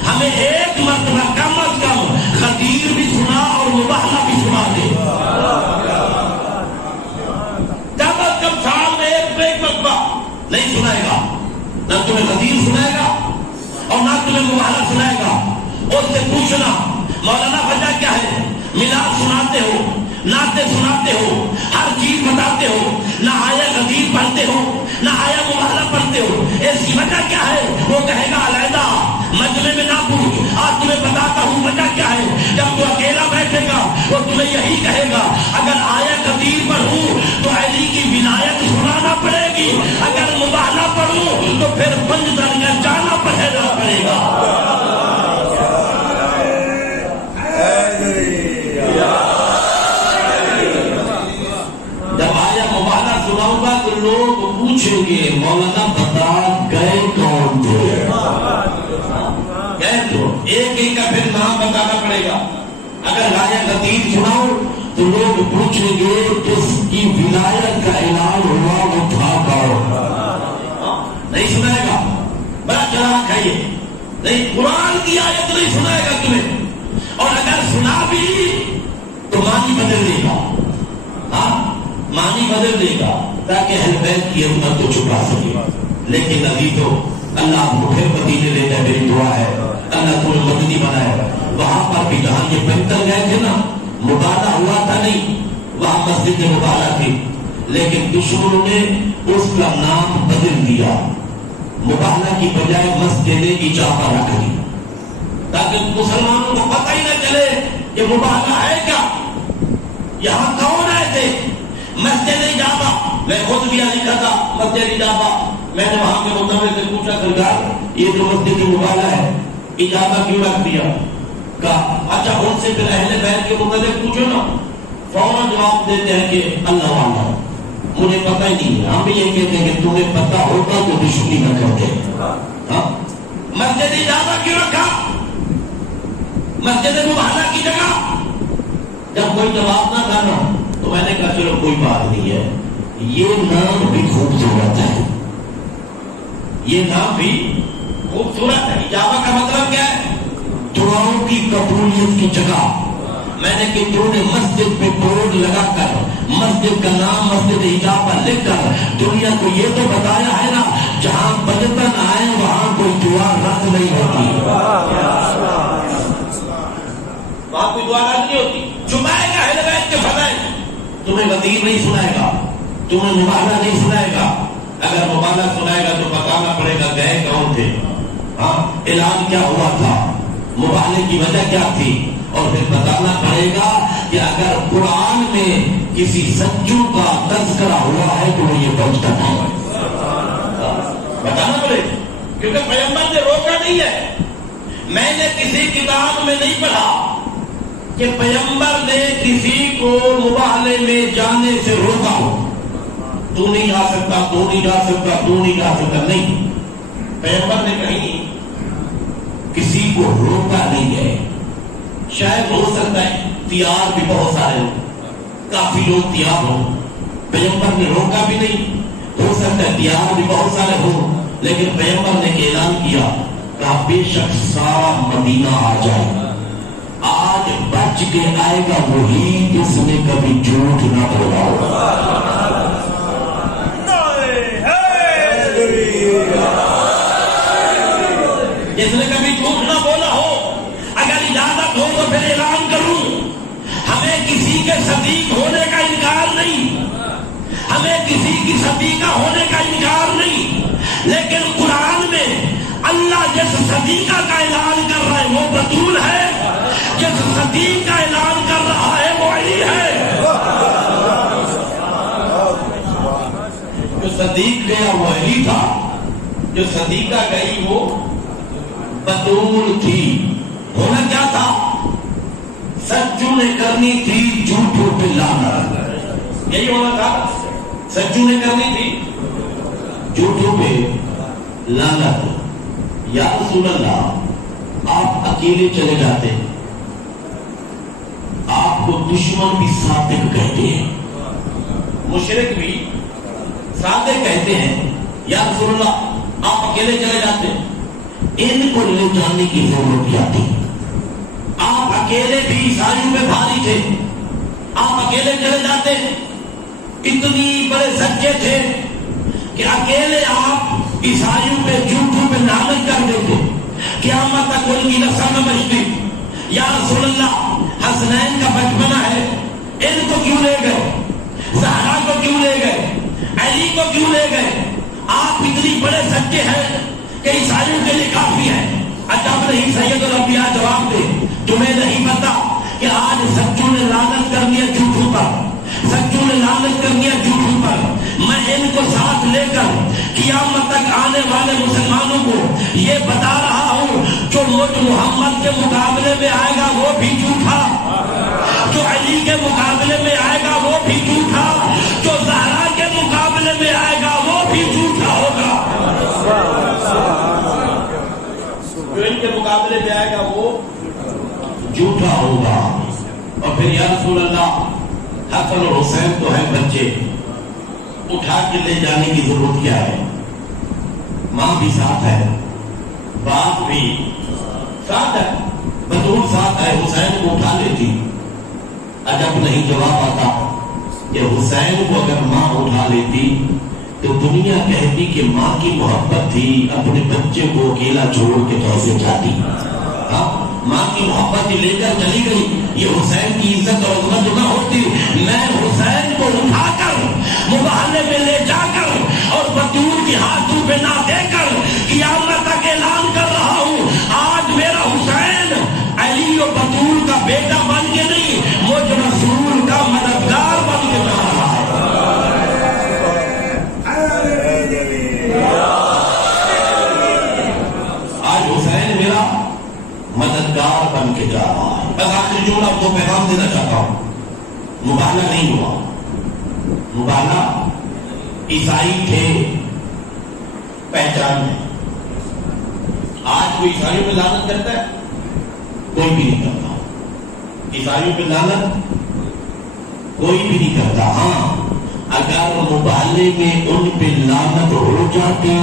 ہمیں ایک مرتبہ کم از کم خطیر بھی سنا اور مباحلہ بھی سنا دے. کم از کم سال میں ایک مرتبہ نہیں سنائے گا، نہ تمہیں خطیر سنائے گا اور نہ تمہیں مباحلہ سنائے گا. اس سے پوچھنا مولانا وجہ کیا ہے؟ میلاد سناتے ہو، نعتیں سناتے ہو، ہر چیز بتاتے ہو، نہ آیا غدیر پڑھتے ہو، نہ آیا مباحلہ پڑھتے ہو، اس کی وجہ کیا ہے؟ وہ کہے گا علیحدہ مجمع میں نہ پوچھ، آج تمہیں بتاتا ہوں وجہ کیا ہے. جب تو اکیلا بیٹھے گا وہ تمہیں یہی کہے گا اگر آیا غدیر پڑھوں تو علی کی ولایت سنانا پڑے گی، اگر مباحلہ پڑھوں تو پھر 5 درجہ جانا پڑے گا. جب آیا مباحلہ سناؤں گا تو لوگ پوچھیں گے مولانا بتا گئے کون تھے؟ گئے تو ایک کا پھر نام بتانا پڑے گا. اگر آیا غدیر سناؤ تو لوگ پوچھیں گے جس کی ولایت کا اعلان ہوا وہ تھا کون؟ نہیں سنائے گا، بڑا چلاک ہے یہ. نہیں، قرآن کی آیت نہیں سنائے گا تمہیں، اور اگر سنا بھی تو معنی بدل دے گا. ہاں، معنی بدل دے گا تاکہ اہل بیت کی عظمت کو چھپا سکے. لیکن عزیزو، اللہ آپ کو پھر مدینے لے جائے، میری دعا ہے اللہ تمہیں مدنی بنائے. وہاں پر بھی جہاں یہ بہتر گئے تھے نا، مباحلہ ہوا تھا نہیں، وہاں مسجد مباحلہ تھی، لیکن دشمنوں نے اس کا نام بدل دیا. مباحلہ کی بجائے مسجد اجابہ رکھ دی تاکہ مسلمانوں کو پتہ ہی نہ چلے کہ مباحلہ ہے کیا. یہاں کون آئے تھے؟ مسجد اجابہ. میں خود بھی لکھا تھا مسجد اجابہ. میں نے وہاں کے متوے سے پوچھا سرکار یہ جو مسجد مباحلہ ہے اجابہ کیوں رکھ دیا؟ کہا اچھا ان سے پھر اہل بیت کے متعلق پوچھو نا. فوراً جواب دیتے ہیں کہ اللہ والا مجھے پتہ ہی نہیں ہے. ہم بھی یہ کہتے ہیں کہ تمہیں پتہ ہوتا تو دشمنی نہ کرتے. ہاں، مسجد اجابہ کیوں رکھا مسجد مباحلہ کی جگہ؟ جب کوئی جواب نہ تھا نا تو میں نے کہا چلو کوئی بات نہیں ہے، یہ نام بھی خوبصورت ہے، یہ نام بھی خوبصورت ہے. اجابہ کا مطلب کیا ہے؟ دعاؤں کی قبولیت کی جگہ. میں نے کہ تو نے مسجد پہ بورڈ لگا کر مسجد کا نام مسجد اجابہ لکھ کر دنیا کو یہ تو بتایا ہے نا جہاں بجتن آئے وہاں کوئی دعا رد نہیں ہوتی، وہاں کوئی دعا رد نہیں ہوتی. چھپائے گا اہل بیت کے فضائل، تمہیں غدیر نہیں سنائے گا، تمہیں مباحلہ نہیں سنائے گا. اگر مباحلہ سنائے گا تو بتانا پڑے گا گئے کون تھے، ہاں اعلان کیا ہوا تھا، مباحلے کی وجہ کیا تھی، اور پھر بتانا پڑے گا کہ اگر قرآن میں کسی سچوں کا تذکرہ ہوا ہے تو وہ یہ بچپن ہے. بتانا پڑے گا کیونکہ پیغمبر نے روکا نہیں ہے. میں نے کسی کتاب میں نہیں پڑھا کہ پیغمبر نے کسی کو مباحلے میں جانے سے روکا ہو. تو نہیں جا سکتا، تو نہیں جا سکتا، تو نہیں جا سکتا. نہیں، پیغمبر نے کہیں کسی کو روکا نہیں ہے. شاید ہو سکتا ہے تیار بھی بہت سارے ہوں، کافی لوگ تیار ہوں، پیغمبر نے روکا بھی نہیں، ہو سکتا ہے تیار بھی بہت سارے ہوں، لیکن پیغمبر نے اعلان کیا کہ بے شک سارا مدینہ آ جائے، آج بچ کے آئے گا وہی جس نے کبھی جھوٹ نہ بولا ہوگا۔ جس نے کبھی جھوٹ نہ بولا ہو، اگر اجازت ہو تو پھر اعلان کروں، ہمیں کسی کے صدیق ہونے کا انکار نہیں، ہمیں کسی کی صدیقہ ہونے کا انکار نہیں، لیکن قرآن میں اللہ جس صدیقہ کا اعلان کر رہا ہے وہ بطول ہے، جس صدیق کا اعلان کر رہا ہے وہ علی ہے۔ جو صدیق گیا وہ علی تھا، جو صدیقہ گئی وہ بطول تھی۔ ہونا کیا تھا؟ سچوں نے کرنی تھی جھوٹوں پہ لعنت، یہی ہونا تھا، سچوں نے کرنی تھی جھوٹوں پہ لعنت۔ یا رسول اللہ، آپ اکیلے چلے جاتے، آپ کو دشمن بھی صادق کہتے ہیں، مشرک بھی صادق کہتے ہیں، یا رسول اللہ آپ اکیلے چلے جاتے، ان کو لے جانے کی ضرورت کیا تھی؟ آپ اکیلے بھی عیسائیوں پہ بھاری تھے، آپ اکیلے چلے جاتے، اتنی بڑے سچے تھے کہ اکیلے آپ عیسائیوں پہ جھوٹوں پہ لعنت کر دیتے، قیامت تک ان کی نسل میں بچتی۔ یا رسول اللہ، حسنین کا بچپنا ہے، ان کو کیوں لے گئے؟ زہرا کو کیوں لے گئے؟ علی کو کیوں لے گئے؟ آپ اتنی بڑے سچے ہیں کہ عیسائیوں کے لیے کافی ہے۔ عجب نہیں سید الانبیاء جواب دے، تمہیں نہیں پتا کہ آج سچوں نے لعنت کر دیا جھوٹوں پر، سچوں نے لعنت کر دیا جھوٹوں پر، میں ان کو ساتھ لے کر قیامت تک آنے والے مسلمانوں کو یہ بتا رہا ہوں، جو مجھ محمد کے مقابلے میں آئے گا وہ بھی جھوٹا، جو علی کے مقابلے میں آئے گا وہ بھی جھوٹا، جو زہرا کے مقابلے میں آئے گا وہ بھی جھوٹا ہوگا، جو ان کے مقابلے میں آئے گا وہ جھوٹا ہوگا۔ اور پھر یا رسول اللہ، حسن اور حسین تو ہے بچے، اٹھا کے لے جانے کی ضرورت کیا ہے؟ ماں بھی ساتھ ہے، باپ بھی ساتھ ہے، بطول ساتھ ہے، حسین کو اٹھا لیتی۔ عجب نہیں جواب آتا کہ حسین کو اگر ماں اٹھا لیتی تو دنیا کہتی کہ ماں کی محبت تھی، اپنے بچے کو اکیلا چھوڑ کے کیسے جاتی؟ ماں کی محبت ہی لے کر چلی گئی، یہ حسین کی عزت اور عظمت نہ ہوتی، میں حسین کو اٹھا کر مباہلے میں لے جا کر اور بطول کے ہاتھوں پہ نہ دے کر قیامت تک اعلان کر رہا ہوں، آج میرا حسین علی و بطول کا بیٹا بن کے نہیں، مجھ رسول کا مددگار بن کے جا رہا ہے۔ آج حسین میرا مددگار بن کے جا رہا ہے۔ بس آخری جملہ آپ کو پیغام دینا چاہتا ہوں، مبالغہ نہیں ہوا، مبالغہ عیسائی تھے پہچان میں، آج کوئی عیسائیوں پہ لعنت کرتا ہے؟ کوئی بھی نہیں کرتا، عیسائیوں پہ لعنت کوئی بھی نہیں کرتا۔ ہاں، اگر مبالغے میں ان پہ لعنت ہو جاتی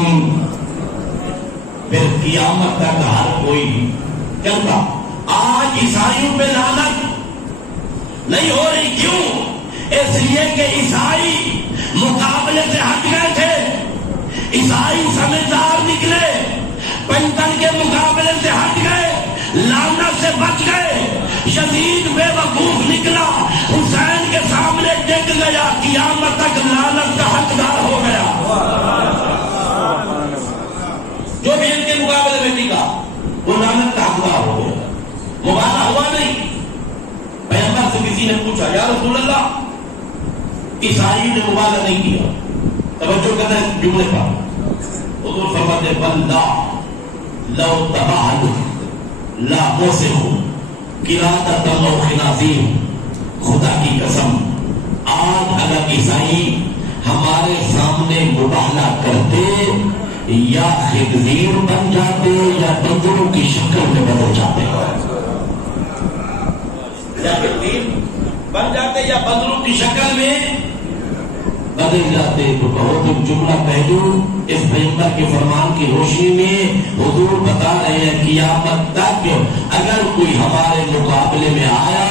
پھر قیامت تک ہر کوئی کرتا۔ آج عیسائیوں پہ لعنت نہیں ہو رہی، کیوں؟ اس لیے کہ عیسائی مقابلے سے ہٹ گئے تھے، عیسائی سمجھدار نکلے، پنجتن کے مقابلے سے ہٹ گئے، لعنت سے بچ گئے، یزید بے وقوف نکلا، حسین کے سامنے ٹک گیا، قیامت تک لعنت کا حقدار ہو گیا۔ جو بھی ان کے مقابلے میں ٹکا وہ لعنت کا حقدار ہو گیا، مبالغہ ہوا نہیں۔ پیغمبر سے کسی نے پوچھا، یا رسول اللہ، عیسائی نے مبالغہ نہیں کیا، توجہ کرتے ہیں جملے پر، حضور فرماتے بندہ لو تباہد لا موسم قراتہ و خنازیر، خدا کی قسم آج اگر عیسائی ہمارے سامنے مبالغہ کرتے یا خنزیر بن جاتے یا بندروں کی شکل میں بدل جاتے۔ لیکن دین بن جاتے یا بدلوں کی شکل میں بدل جاتے تو کہو تم جملہ کہہ دو اس پیغمبر کے فرمان کی روشنی میں حضور بتا رہے ہیں قیامت تک اگر کوئی ہمارے مقابلے میں آیا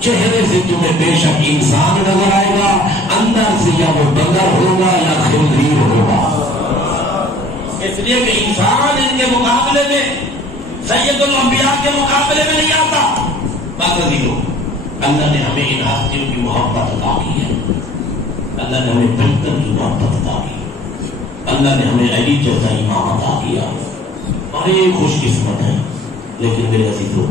چہرے سے تمہیں بے شک انسان نظر آئے گا اندر سے یا وہ بندر ہوگا یا خنزیر ہوگا اس لیے کہ انسان ان کے مقابلے میں سید الانبیاء کے مقابلے میں نہیں آتا. بات عزیزو اللہ نے ہمیں ان ہستیوں کی محبت عطا کی ہے اللہ نے ہمیں بہتر کی محبت عطا کی اللہ نے ہمیں علی جیسا امام عطا کیا بڑے خوش قسمت ہیں. لیکن میرے عزیزو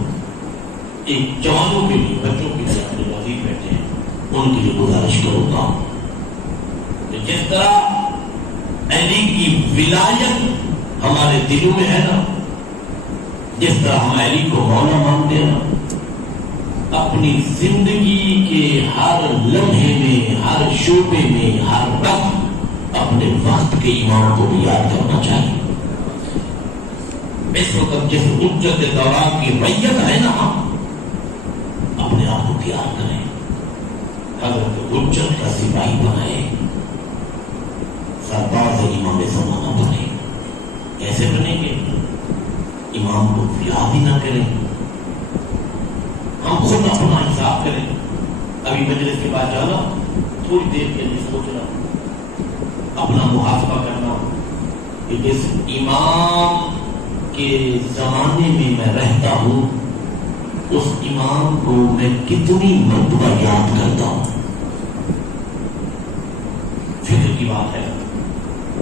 ایک جوانوں کے لیے بچوں کے لیے اپنے وزیر بیٹھے ہیں ان کے لیے گزارش کروں گا کہ جس طرح علی کی ولایت ہمارے دلوں میں ہے نا جس طرح ہم علی کو مولا مانتے ہیں نا اپنی زندگی کے ہر لمحے میں ہر شعبے میں ہر وقت اپنے وقت کے امام کو بھی یاد کرنا چاہیے. اس وقت جس حجت دوران کی ریت ہے نا اپنے آپ کو تیار کریں حضرت حجت کا سپاہی بنائے سرباز امام زمانہ بنے. کیسے بنیں گے؟ امام کو یاد ہی نہ کریں ہم خود اپنا حساب کریں. ابھی مجلس کے بعد جانا تھوڑی دیر کے لیے سوچنا اپنا محاسبہ کرنا کہ جس امام کے زمانے میں میں رہتا ہوں اس امام کو میں کتنی مرتبہ یاد کرتا ہوں. فکر کی بات ہے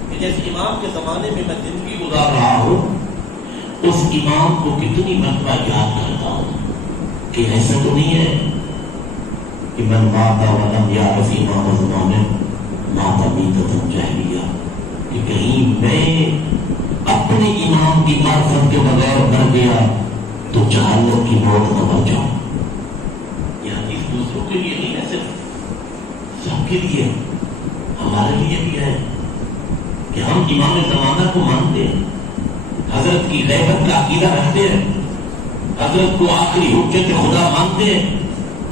کہ جس امام کے زمانے میں میں زندگی گزار رہا ہوں اس امام کو کتنی مرتبہ یاد کرتا ہوں. کہ ایسا تو نہیں ہے کہ من ماتا ولم یعرف امام زمانے ماتا میتۃ جاہلیہ کہ کہیں میں اپنے امام کی معرفت کے بغیر مر گیا تو جہالت کی موت نہ مر جاؤں. یہ حدیث دوسروں کے لیے نہیں ہے صرف سب کے لیے ہمارے لیے بھی ہے کہ ہم امام زمانہ کو مانتے ہیں حضرت کی غیبت کا عقیدہ رکھتے ہیں حضرت کو آخری حجت خدا مانتے ہیں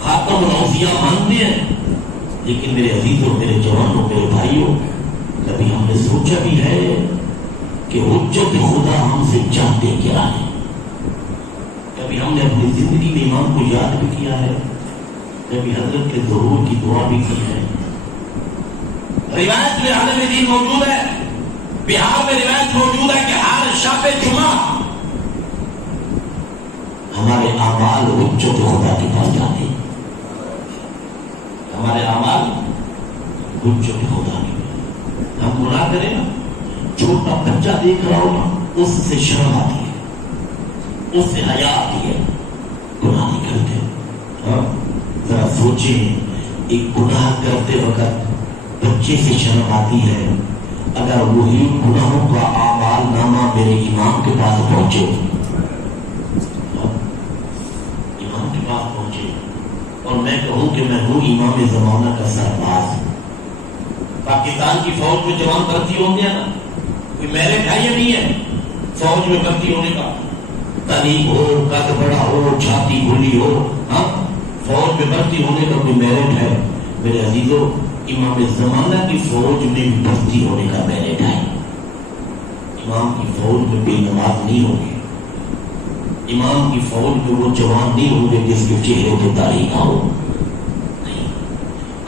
خاتم الاوصیاء مانتے ہیں. لیکن میرے عزیزوں میرے جوانوں میرے بھائیوں کبھی ہم نے سوچا بھی ہے کہ حجت خدا ہم سے چاہتے کیا ہے؟ کبھی ہم نے اپنی زندگی میں امام کو یاد بھی کیا ہے کبھی حضرت کے ظہور کی دعا بھی کی ہے. روایت میں عالم دین موجود ہے بہار میں روایت موجود ہے کہ ہر شب جمعہ ہمارے اعمال حجت خدا کے پاس جاتے ہیں ہمارے اعمال حجت خدا کے ہم گناہ کریں نا چھوٹا بچہ دیکھ رہا ہو نا اس سے شرم آتی ہے اس سے حیا آتی ہے گناہ نہیں کرتے. ذرا سوچیں ایک گناہ کرتے وقت بچے سے شرم آتی ہے اگر وہی گناہوں کا اعمال نامہ میرے امام کے پاس پہنچے اور میں کہوں کہ میں ہوں امام زمانہ کا سربراز. پاکستان کی فوج میں جوان بھرتی ہوتے ہیں نا کوئی میرٹ ہے یا نہیں ہے فوج میں بھرتی ہونے کا تعلیم ہو قد بڑا ہو چھاتی کھلی ہو ہاں فوج میں بھرتی ہونے کا کوئی میرٹ ہے؟ میرے عزیزوں امام زمانہ کی فوج میں بھرتی ہونے کا میرٹ ہے. امام کی فوج میں بے نماز نہیں ہوگی امام کی فوج میں وہ جوان نہیں ہوں گے جس کے چہرے پہ داڑھی نہ ہو.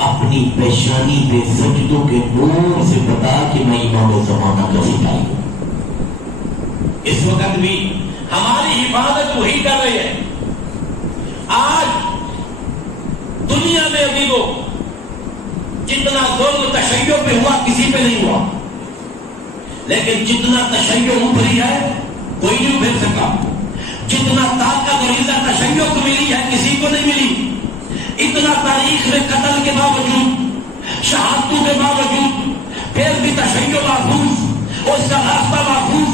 اپنی پیشانی پہ سجدوں کے نور سے بتا کہ میں امام زمانہ کا سپاہی ہوں. اس وقت بھی ہماری حفاظت وہی کر رہی ہے. آج دنیا میں ابھی کو جتنا ظلم تشیع پہ ہوا کسی پہ نہیں ہوا لیکن جتنا تشیع ابھری ہے کوئی نہیں ابھر سکا. جتنا طاقت اور عزت تشیع کو ملی ہے کسی کو نہیں ملی. اتنا تاریخ میں قتل کے باوجود شہادتوں کے باوجود پھر بھی تشیع محفوظ اس کا راستہ محفوظ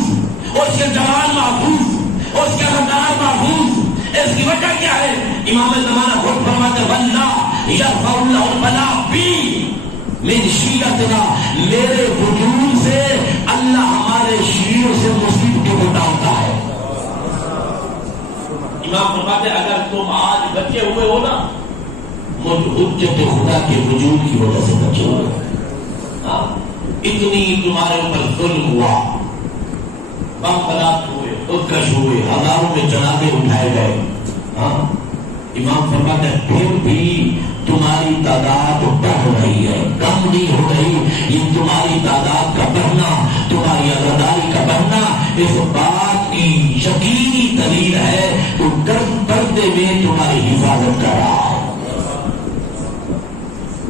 اس کے جوان محفوظ اس کے رفتار محفوظ. اس کی وجہ کیا ہے؟ امام زمانہ خود فرماتے واللہ یرفع اللہ البلاء بی من شیعتنا میرے وجود سے اللہ ہمارے شیعوں سے مصیبتوں کو ڈالتا ہے. امام فرماتے اگر تم آج بچے ہوئے ہو نا مجھ حجت خدا کے وجود کی وجہ سے بچے ہوئے. اتنی تمہارے اوپر ظلم ہوا، بم بلاسٹ ہوئے، خودکش ہوئے، ہزاروں میں جنازے اٹھائے گئے. امام فرماتے ہیں پھر بھی تمہاری تعداد بڑھ رہی ہے، کم نہیں ہو رہی. یہ تمہاری تعداد کا بڑھنا، تمہاری عزاداری کا بڑھنا اس بات کی یقینی دلیل ہے تو پردے میں تمہاری حفاظت کر رہا ہے.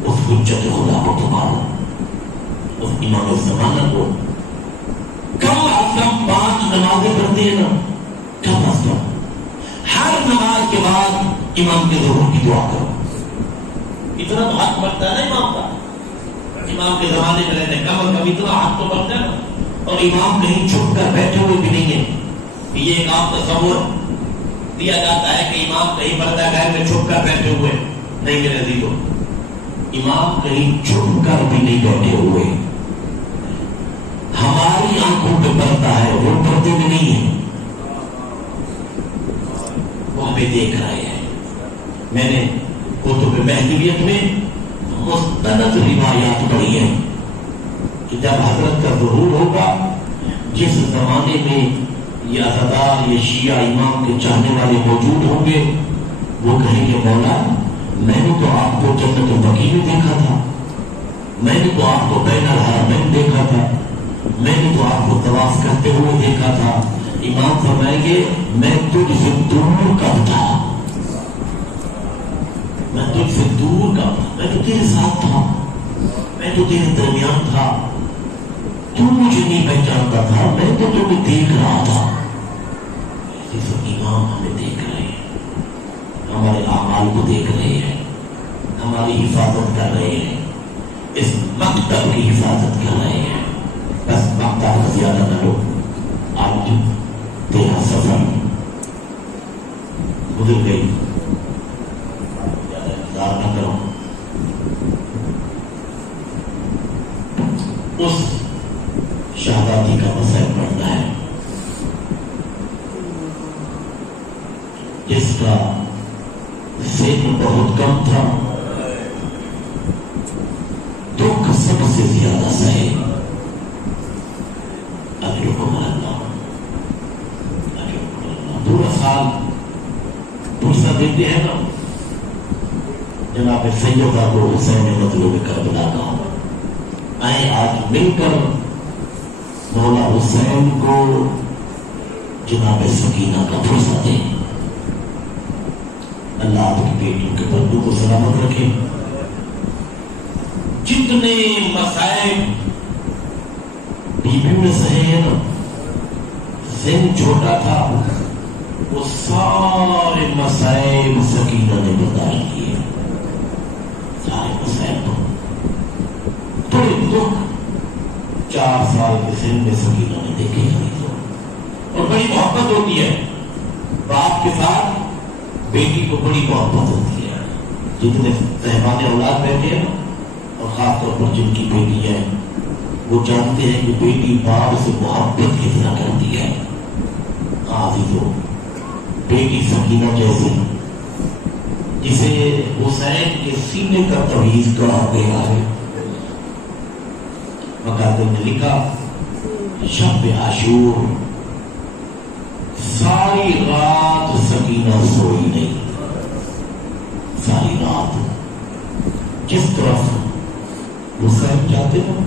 اس حجت خدا کو تمہارا، اس امام زمانہ کو کم از کم 5 نمازیں پڑھتے ہیں نا، کم از کم ہر نماز کے بعد امام کے ظہور کی دعا کرو. اتنا تو حق بنتا ہے نا امام کا. امام کے زمانے میں رہتے کم از کم اتنا حق تو بنتا ہے نا. اور امام کہیں چھپ کر بیٹھے ہوئے بھی نہیں ہیں. یہ ایک عام تصور دیا جاتا ہے کہ امام کہیں پردہ گھر میں چھپ کر بیٹھے ہوئے. نہیں میرے عزیزو، امام کہیں چھپ کر بھی نہیں بیٹھے ہوئے. ہماری آنکھوں پہ پردہ ہے، وہ پردے میں نہیں ہے، وہ ہمیں دیکھ رہے ہیں. میں نے کتب مہدویت میں مستند روایات پڑھی ہیں کہ جب حضرت کا ظہور ہوگا، جس زمانے میں یہ عزادار، یہ شیعہ امام کے چاہنے والے موجود ہوں گے، وہ کہیں گے مولا میں نے تو آپ کو جنت البقیع میں دیکھا تھا، میں نے تو آپ کو بین الحرمین دیکھا تھا، میں نے تو آپ کو طواف کرتے ہوئے دیکھا تھا. امام فرمائیں گے میں تجھ سے دور کب تھا، میں تجھ سے دور کب تھا، میں تو تیرے ساتھ تھا، میں تو تیرے درمیان تھا، تو مجھے نہیں پہچانتا تھا، میں تو تمہیں دیکھ رہا تھا. جس امام ہمیں دیکھ رہے ہیں، ہمارے اعمال کو دیکھ رہے ہیں، ہماری حفاظت کر رہے ہیں، اس مکتب کی حفاظت کر رہے ہیں. بس مکتب کا زیادہ نہ لو. آج تیرا سفر گزر گئی، زیادہ انتظار نہ کرو. اس شہادی کا مسئلہ پڑھنا ہے جس کا سن بہت کم تھا، دکھ سب سے زیادہ سہے. پورا سال پرسہ دیتے ہیں نا جناب سیدہ کو حسین مطلوب کربلا کا. آئے آج مل کر مولا حسین کو جناب سکینہ کا پرسہ دیں. اللہ آپ کی بیٹیوں کے بندوں کو سلامت رکھے. جتنے مسائل بیویوں نے سہے ہیں نا، سن چھوٹا تھا، وہ سارے مسائل سکینہ نے برداشت کیے. سارے مسائل کو بڑے دکھ 4 سال کے سن میں سکینہ نے دیکھے نہیں. اور بڑی محبت ہوتی ہے باپ کے ساتھ، بیٹی کو بڑی محبت ہوتی ہے. جتنے صاحبان اولاد بیٹھے ہیں اور خاص طور پر جن کی بیٹی ہے، وہ جانتے ہیں کہ بیٹی باپ سے محبت کتنا کرتی ہے. عزیزو، بیٹی سکینہ جیسی جسے حسین کے سینے کا تویز کہا گیا ہے. مکاتب نے لکھا شب عاشور ساری رات سکینہ سوئی نہیں. ساری رات جس طرف حسین جاتے ہیں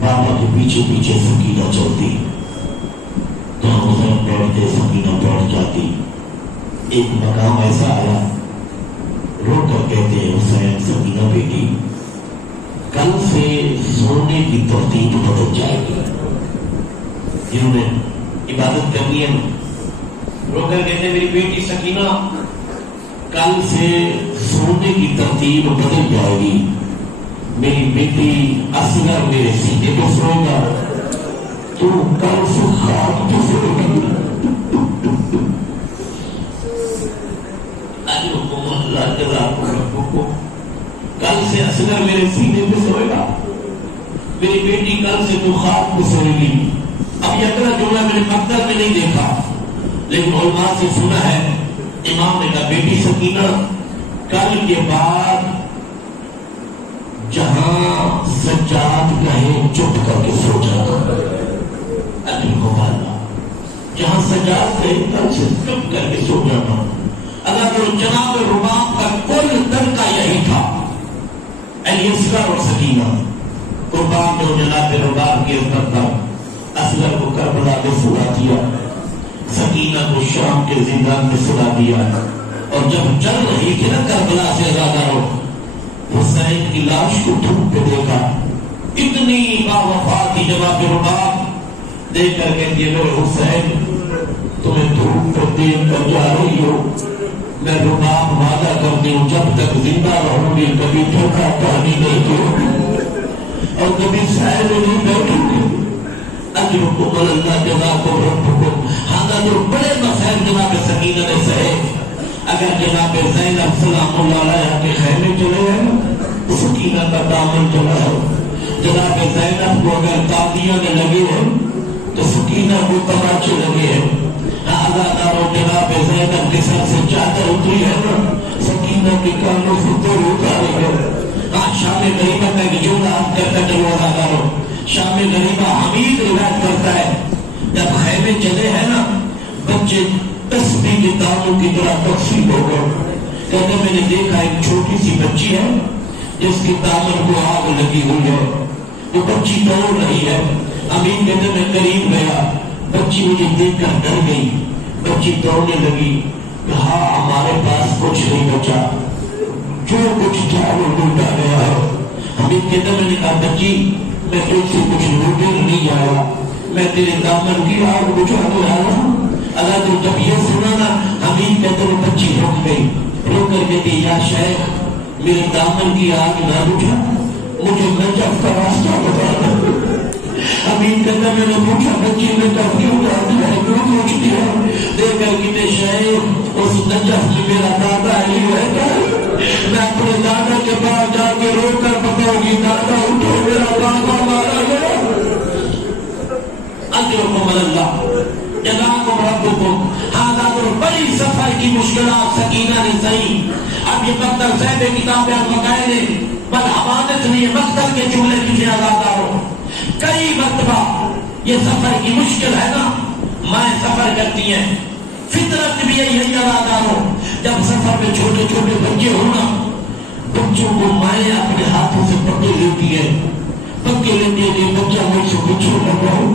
بابا کے پیچھے پیچھے سکینہ چلتی، جہاں حسین بیٹھتے سکینہ بیٹھ جاتی. ایک مقام ایسا آیا، رو کر کہتے ہیں حسین سکینہ بیٹی کل سے سونے کی ترتیب بدل جائے گی. جنہوں نے عبادت کرنی ہے رو کر کہتے ہیں میری بیٹی سکینہ کل سے سونے کی ترتیب بدل جائے گی. میری بیٹی اصغر میرے سینے پہ سوئے گا، تو کل سے خاک پہ سوئے گی. کل سے اصغر میرے سینے پہ سوئے گا، میری بیٹی کل سے تو خاک پہ سوئے گی. اب یہ اگلا جملہ میں نے مکتب میں نہیں دیکھا، لیکن علماء سے سنا ہے امام نے کہا بیٹی سکینہ کل کے بعد جہاں سجاد کہے چپ کر کے سو جانا. ابھی کو مانا جہاں سجاد کہے کل سے چپ کر کے سو جانا. اگر وہ جناب رباب کا کل طریقہ یہی تھا اصغر اور سکینہ قربان جو جناب رباب کے اوپر تھا. اصغر کو کربلا میں سلا دیا, سکینہ کو شام کے زندان میں سلا دیا. اور جب چل رہی تھی نا کربلا سے زیادہ ہو حسین کی لاش کو دھوپ پہ دیکھا. اتنی باوفا تھی جناب رباب دیکھ کر کے میرے حسین تمہیں دھوپ پہ دیکھ کر جا رہی ہو, میں رباب وعدہ کرتی ہوں جب تک زندہ رہوں گی کبھی دھوکہ پانی نہیں دوں اور کبھی سائے میں نہیں بیٹھوں گی. اجرکم اللہ جزاکم ربکم. حضرت بڑے مسائل جناب سکینہ نے سہے. اگر جناب زینب سلام اللہ علیہ کے خیمے چلے ہیں سکینہ کا دامن چلا ہے. جناب زینب کو اگر تالیاں میں لگے ہیں تو سکینہ کو تماچے لگے ہیں. آزاداروں جناب زینب کے سر سے چادر اتری ہے نا سکینہ کے کانوں سے دور اتاری ہے. شام غریبہ کا ایک جملہ آپ کرتا چلو آزاداروں. شام غریبہ حمید روایت کرتا ہے جب خیمے چلے ہیں نا بچے تسبیح کے دانوں کی طرح تقسیم ہو گئے. کہتے میں نے دیکھا ایک چھوٹی سی بچی ہے جس کی دامن کو آگ لگی ہوئی ہے. وہ بچی دوڑ رہی ہے. امین کہتے میں قریب گیا, بچی مجھے دیکھ کر ڈر گئی. بچی دوڑنے لگی. کہا ہمارے پاس کچھ نہیں بچا, جو کچھ تھا وہ لوٹا گیا ہے. امین کہتے میں نے کہا بچی میں تجھ سے کچھ لوٹے نہیں آیا, میں تیرے دامن کی آگ بجھانے آیا ہوں. اگر تو جب یہ سنا نا حمید کہتے وہ بچی رک گئی. رو کر کہتی یا شیخ میرے دامن کی آگ نہ بجھا, مجھے نجف کا راستہ بتا. حمید کہتا میں نے پوچھا بچی میں کب کیوں جاتی ہے کیوں پوچھتی ہے. دیکھ کر کہتے شیخ اس نجف میں میرا دادا ہی رہتا ہے. میں اپنے دادا کے پاس جا کے رو کر بتاؤں گی دادا اٹھو میرا دادا مارا گیا. اجرکم اللہ جزاکم ربکم. حاضر بڑی سفر کی مشکلات سکینہ نے سہی. اب یہ مقتل صاحب کتاب المقائد نے بل حوادث نے یہ مقتل کے جملے پیچھے آزاداروں کئی مرتبہ یہ سفر کی مشکل ہے نا مائیں سفر کرتی ہیں. فطرت بھی یہی آزاداروں جب سفر میں چھوٹے چھوٹے بچے ہونا بچوں کو مائیں اپنے ہاتھوں سے پکڑ لیتی ہے. پکڑ لیتی ہے کہ بچہ مجھ سے بچوں نہ جاؤ,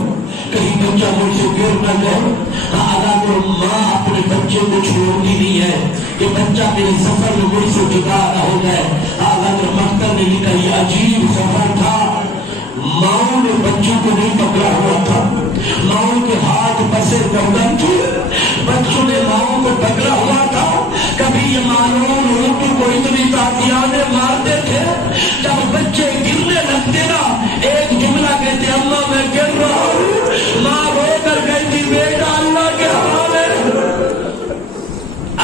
کہیں بچہ مجھ سے گر نہ جائے. اگر ماں اپنے بچے کو چھوڑتی نہیں ہے کہ بچہ میرے سفر میں مجھ سے جدا نہ ہو جائے. اگر مقتل نے لکھا یہ عجیب سفر تھا. ماؤں نے بچوں کو نہیں پکڑا ہوا تھا, ماؤں کے ہاتھ پسے گردن تھے, بچوں نے ماؤں کو پکڑا ہوا تھا. کبھی یہ معلوم اردو کو اتنی تاطیانے مارتے تھے جب بچے گرنے لگتے نا ایک جملہ کہتے اماں میں گر رہا ہوں, ماں رو کر کہتی بیٹا اللہ کے حوالے.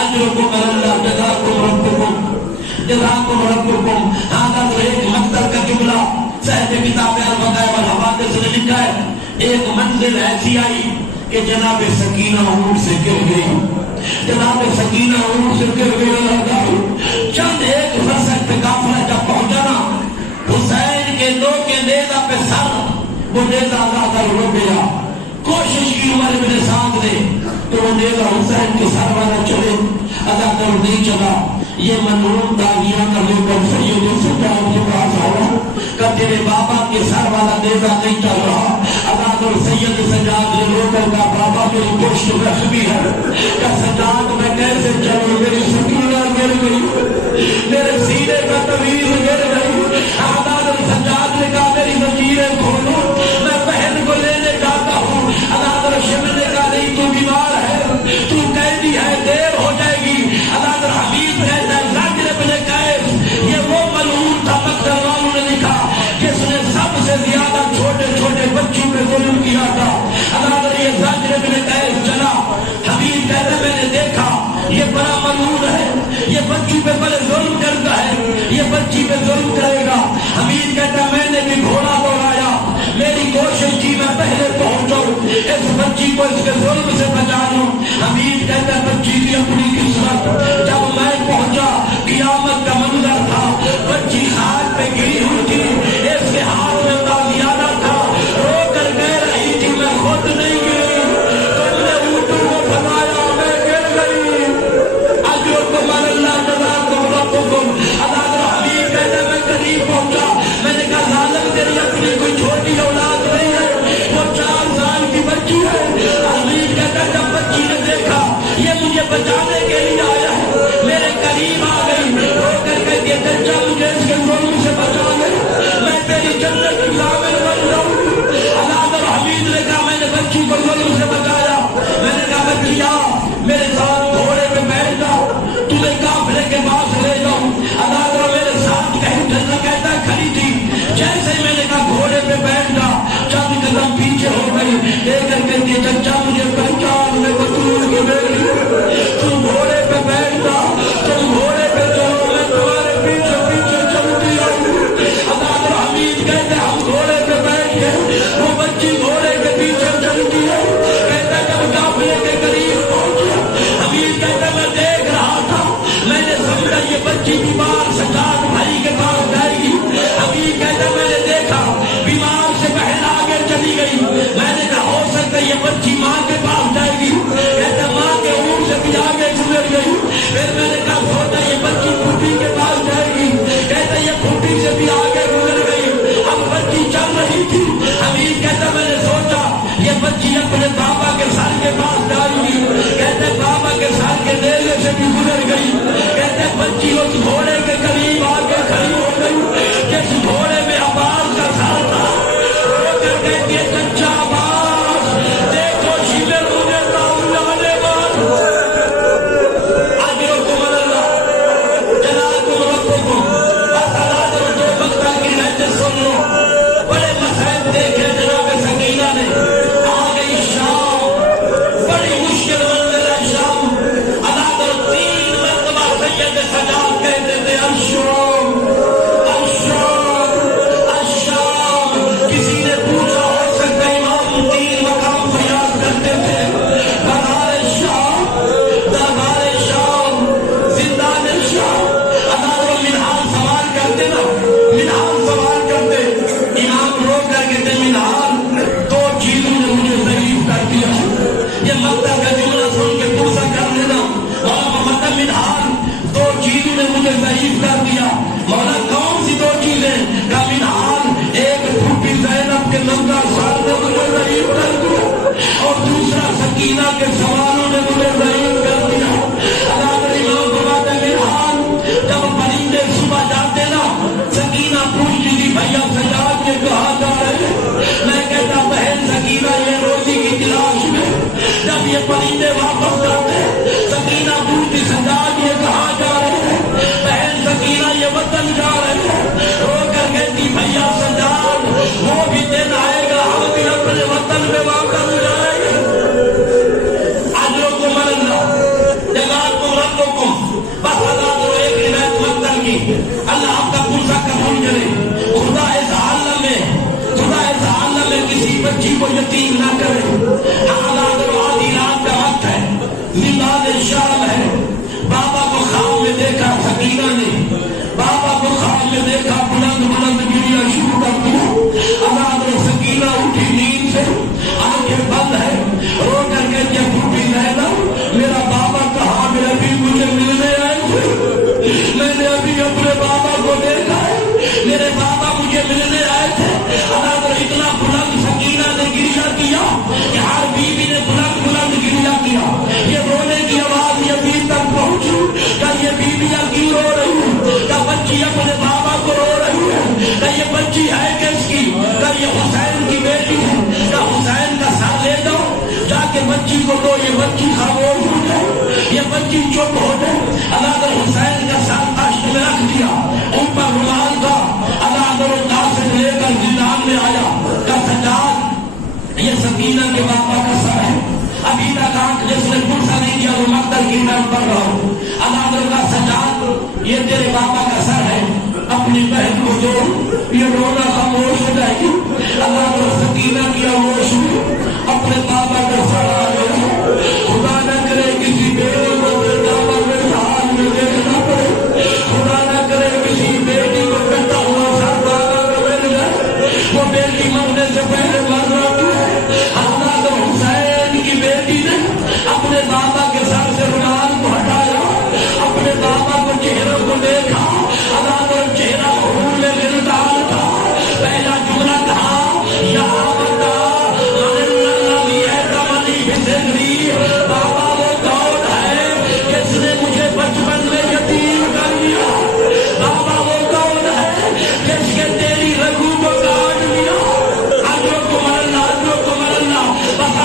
اجرکم اللہ جزاکم ربکم جزاکم ربکم. حاضر ایک مقتل کا جملہ صاحب کتاب المقائد والحوادث نے لکھا ہے. ایک منزل ایسی آئی کہ جناب سکینہ اونٹ سے گر گئی. جناب سکینہ اونٹ سے گر گئی. چند ایک فرسخ پہ قافلہ جب پہنچا نا حسین کے دو کے نیزہ پہ سر وہ نیزہ اللہ کر رو گیا. کوشش کی عمر ابن سعد نے تو وہ نیزہ حسین کے سر والا چلے ادا کر نہیں چلا. یہ منون داغیاں کا لے کر سید سجاد کے پاس آیا کہ تیرے بابا کے سر والا نیزہ نہیں چل رہا. ادا کر سید سجاد نے رو کر کہا بابا میری پشت زخمی ہے. کہ سجاد میں کیسے چلوں, میری سکینہ گر گئی, میرے سینے کا تویز گر گئی. ادا کر سجاد نے کہا میری زنجیریں کھولو میں بہن کو لینے جاتا ہوں. ادا کر شمع نے کہا نہیں تو بیمار ہے, تو قیدی ہے, دیر ہو جائے گی. ادا کر حبیب کہتا ہے زاجر ابن قیس یہ وہ ملعون تھا مقتل والوں نے لکھا جس نے سب سے زیادہ چھوٹے چھوٹے بچوں پہ ظلم کیا تھا. ادا کر یہ زاجر ابن قیس چلا. حبیب کہتا ہے میں نے دیکھا یہ بڑا ملعون ہے, یہ بچوں پہ بڑے ظلم کرتا ہے, یہ بچی پہ ظلم کرے گا. حبیب کہتا ہے میں نے بھی گھوڑا اس بچی کو اس کے ظلم سے بچا لوں. حمید کہتا ہے بچی کی اپنی قسمت. جب میں پہنچا قیامت کا منظر تھا. بچی خاک پہ گری ہوئی تھی, اس کے ہاتھ میں تازیانہ تھا, رو کر کہہ رہی تھی میں خود نہیں گری, تم نے اونٹوں کو پھنسایا, میں گر گئی. اجرکم اللہ جزاکم ربکم. حمید کہتا ہے میں قریب پہنچا, میں نے کہا ظالم تیری اپنی کوئی چھوٹی اولاد نہیں ہے, وہ 4 سال کی بچی ہے. حمید کہتا ہے جب بچی نے دیکھا یہ مجھے بچانے کے لیے آیا ہے, میرے قریب آ گئی, رو کر کہتی ہے چچا مجھے اس کے ظلم سے بچا لے, میں تیری جنت کی ضامن بن جاؤں. حضرت حمید نے کہا میں نے بچی کو ظلم سے بچایا. میں نے کہا بچیا میرے ساتھ گھوڑے پہ بیٹھ جاؤ, تمہیں قافلے کے پاس لے جاؤں. حضرت میرے ساتھ کہتا ہے کھڑی تھی, جیسے میں نے کہا گھوڑے پہ بیٹھ جا, چند قدم پیچھے ہو گئی. لے کر کے چچا مجھے پہچان, میں بطول کی بیٹی, تم گھوڑے پہ بیٹھ جا, تم گھوڑے پہ چلو, میں تمہارے پیچھے پیچھے چلتی آؤں. حضرت حمید کہتے ہم گھوڑے پہ بیٹھ گئے, وہ بچی گھوڑے کے پیچھے چلتی ہے. کہتا جب قافلے کے قریب پہنچے, حمید کہتا میں دیکھ رہا تھا, میں نے سمجھا یہ بچی بیمار سجاد بھائی کے پاس جائے گی. حمید کہتا میں نے دیکھا بیمار سے بہن آگے چلی گئی. میں نے کہا ہو سکتا ہے یہ بچی ماں کے پاس جائے گی. کہتا ماں کے اونٹ سے بھی آگے گزر گئی. پھر میں نے کہا سوچا یہ بچی پھوپھی کے پاس جائے گی. کہتا یہ پھوپھی سے بھی آگے گزر گئی. اب بچی چل رہی تھی. حمید کہتا میں نے سوچا یہ بچی اپنے بابا کے سر کے پاس جائے گی. کہتے بابا کے سر کے نیزے سے بھی گزر گئی. کہتے بچی اس گھوڑے کے قریب آ کے کھڑی ہو گئی جس گھوڑے میں عباس کا سر تھا. رو کر کہتی ہے چچا عباس دیکھو شیلے مجھے کام لانے والے. اجرکم اللہ جزاکم ربکم. بس اللہ جو مقطع کی رہتے سن لو. بڑے مسائل دیکھے جناب سکینہ نے, آ گئی شام, بڑی مشکل منزل ہے شام. اللہ 3 مرتبہ سید سجاد کہتے تھے الشام الشام الشام. کسی نے پوچھا ہو سکتا امام 3 مقام فریاد کرتے تھے, بازار شام, دربار شام, زندان شام. اللہ وہ منہال سوال کرتے نا, منہال سوال کرتے. امام رو کر کے تھے منہال 2 چیزوں نے مجھے ضعیف کر دیا. یہ مقطع کا جملہ سن کے پوچھا کر لینا مولا منہال 2 چیزوں نے مجھے ضعیف کر دیا. مولا کون سی 2 چیزیں؟ کا منہال ایک پھوپھی زینب کے 90 سال نے مجھے ضعیف کر دیا, اور دوسرا سکینہ کے سوالوں نے مجھے ضعیف کر دیا. اللہ امام فرماتے منہال جب پرندے صبح جاتے نا, سکینہ پوچھتی تھی بھیا سجاد یہ کہاں جا رہے ہیں. میں کہتا بہن سکینہ یہ روزی کی تلاش میں. جب یہ پرندے واپس جاتے سکینہ پوچھتی سجاد یہ کہاں جا رہے ہیں. بہن سکینہ یہ وطن جا رہے ہیں. رو کر کہتی بھیا سجاد وہ بھی دن آئے گا ہم بھی اپنے وطن میں واپس جائیں گے. اجرکم اللہ جزاکم ربکم. بس اللہ تو ایک روایت مقتل کی, اللہ آپ کا پرسہ قبول کرے. خدا اس عالم میں کسی بچی کو یتیم نہ کرے. حالات آدھی رات کا وقت ہے, میدان شام ہے. بابا کو خواب میں دیکھا سکینہ نے, بابا کو خواب میں دیکھا بلند بلند گریا شروع کر دیا. اللہ سکینہ اٹھی نیند سے, آنکھیں بند ہے, رو کر کے جب پھوپھی زینب میرا بابا کہا, میں ابھی مجھے ملنے آئے تھے, میں نے ابھی اپنے بابا کو دیکھا ہے, میرے بابا مجھے ملنے آئے تھے. اللہ اتنا بلند سکینہ نے گریا کیا کہ ہر بیوی نے بلند بلند گریا کیا. یہ رونے کی آواز یہ بھی تک پہنچی کہ یہ بیویاں کیوں رو رہی ہیں, کہ بچی اپنے بابا کو رو رہی ہے, کہ یہ بچی ہے کس کی, کہ یہ حسین کی بیٹی ہے, کہ حسین کا ساتھ لے جاؤ جا کے بچی کو دو. یہ بچی خاموش ہو جائے, یہ بچی چپ ہو جائے. اللہ نے حسین کا ساتھ تاشت میں رکھ دیا, اوپر رومال تھا. اللہ سے لے کر زندان میں آیا. کا سجاد یہ سکینہ کے بابا کا سر ہے, ابھی تک آنکھ جس نے پرسہ نہیں کیا وہ مقتل کی میں پڑھ رہا ہوں. اللہ کا سجاد یہ تیرے بابا کا سر ہے, اپنی بہن کو دو, یہ رونا خاموش ہو جائے گی. اللہ سکینہ کی خاموش ہوئی, اپنے وہ بیٹی مرنے سے پہلے مر رہی ہے. حضرت حسین کی بیٹی نے اپنے بابا کے سر سے رومال کو ہٹایا, اپنے بابا کو چہرے کو دیکھا, حضرت چہرہ خون میں گرفتار تھا. پہلا جملہ کہا یا بابا وہ کون ہے جس نے مجھے بچپن میں یتیم کر دیا؟ بابا وہ کون ہے جس کے تیری رگو کو کاٹ دیا؟ اجروں کو مرنا بس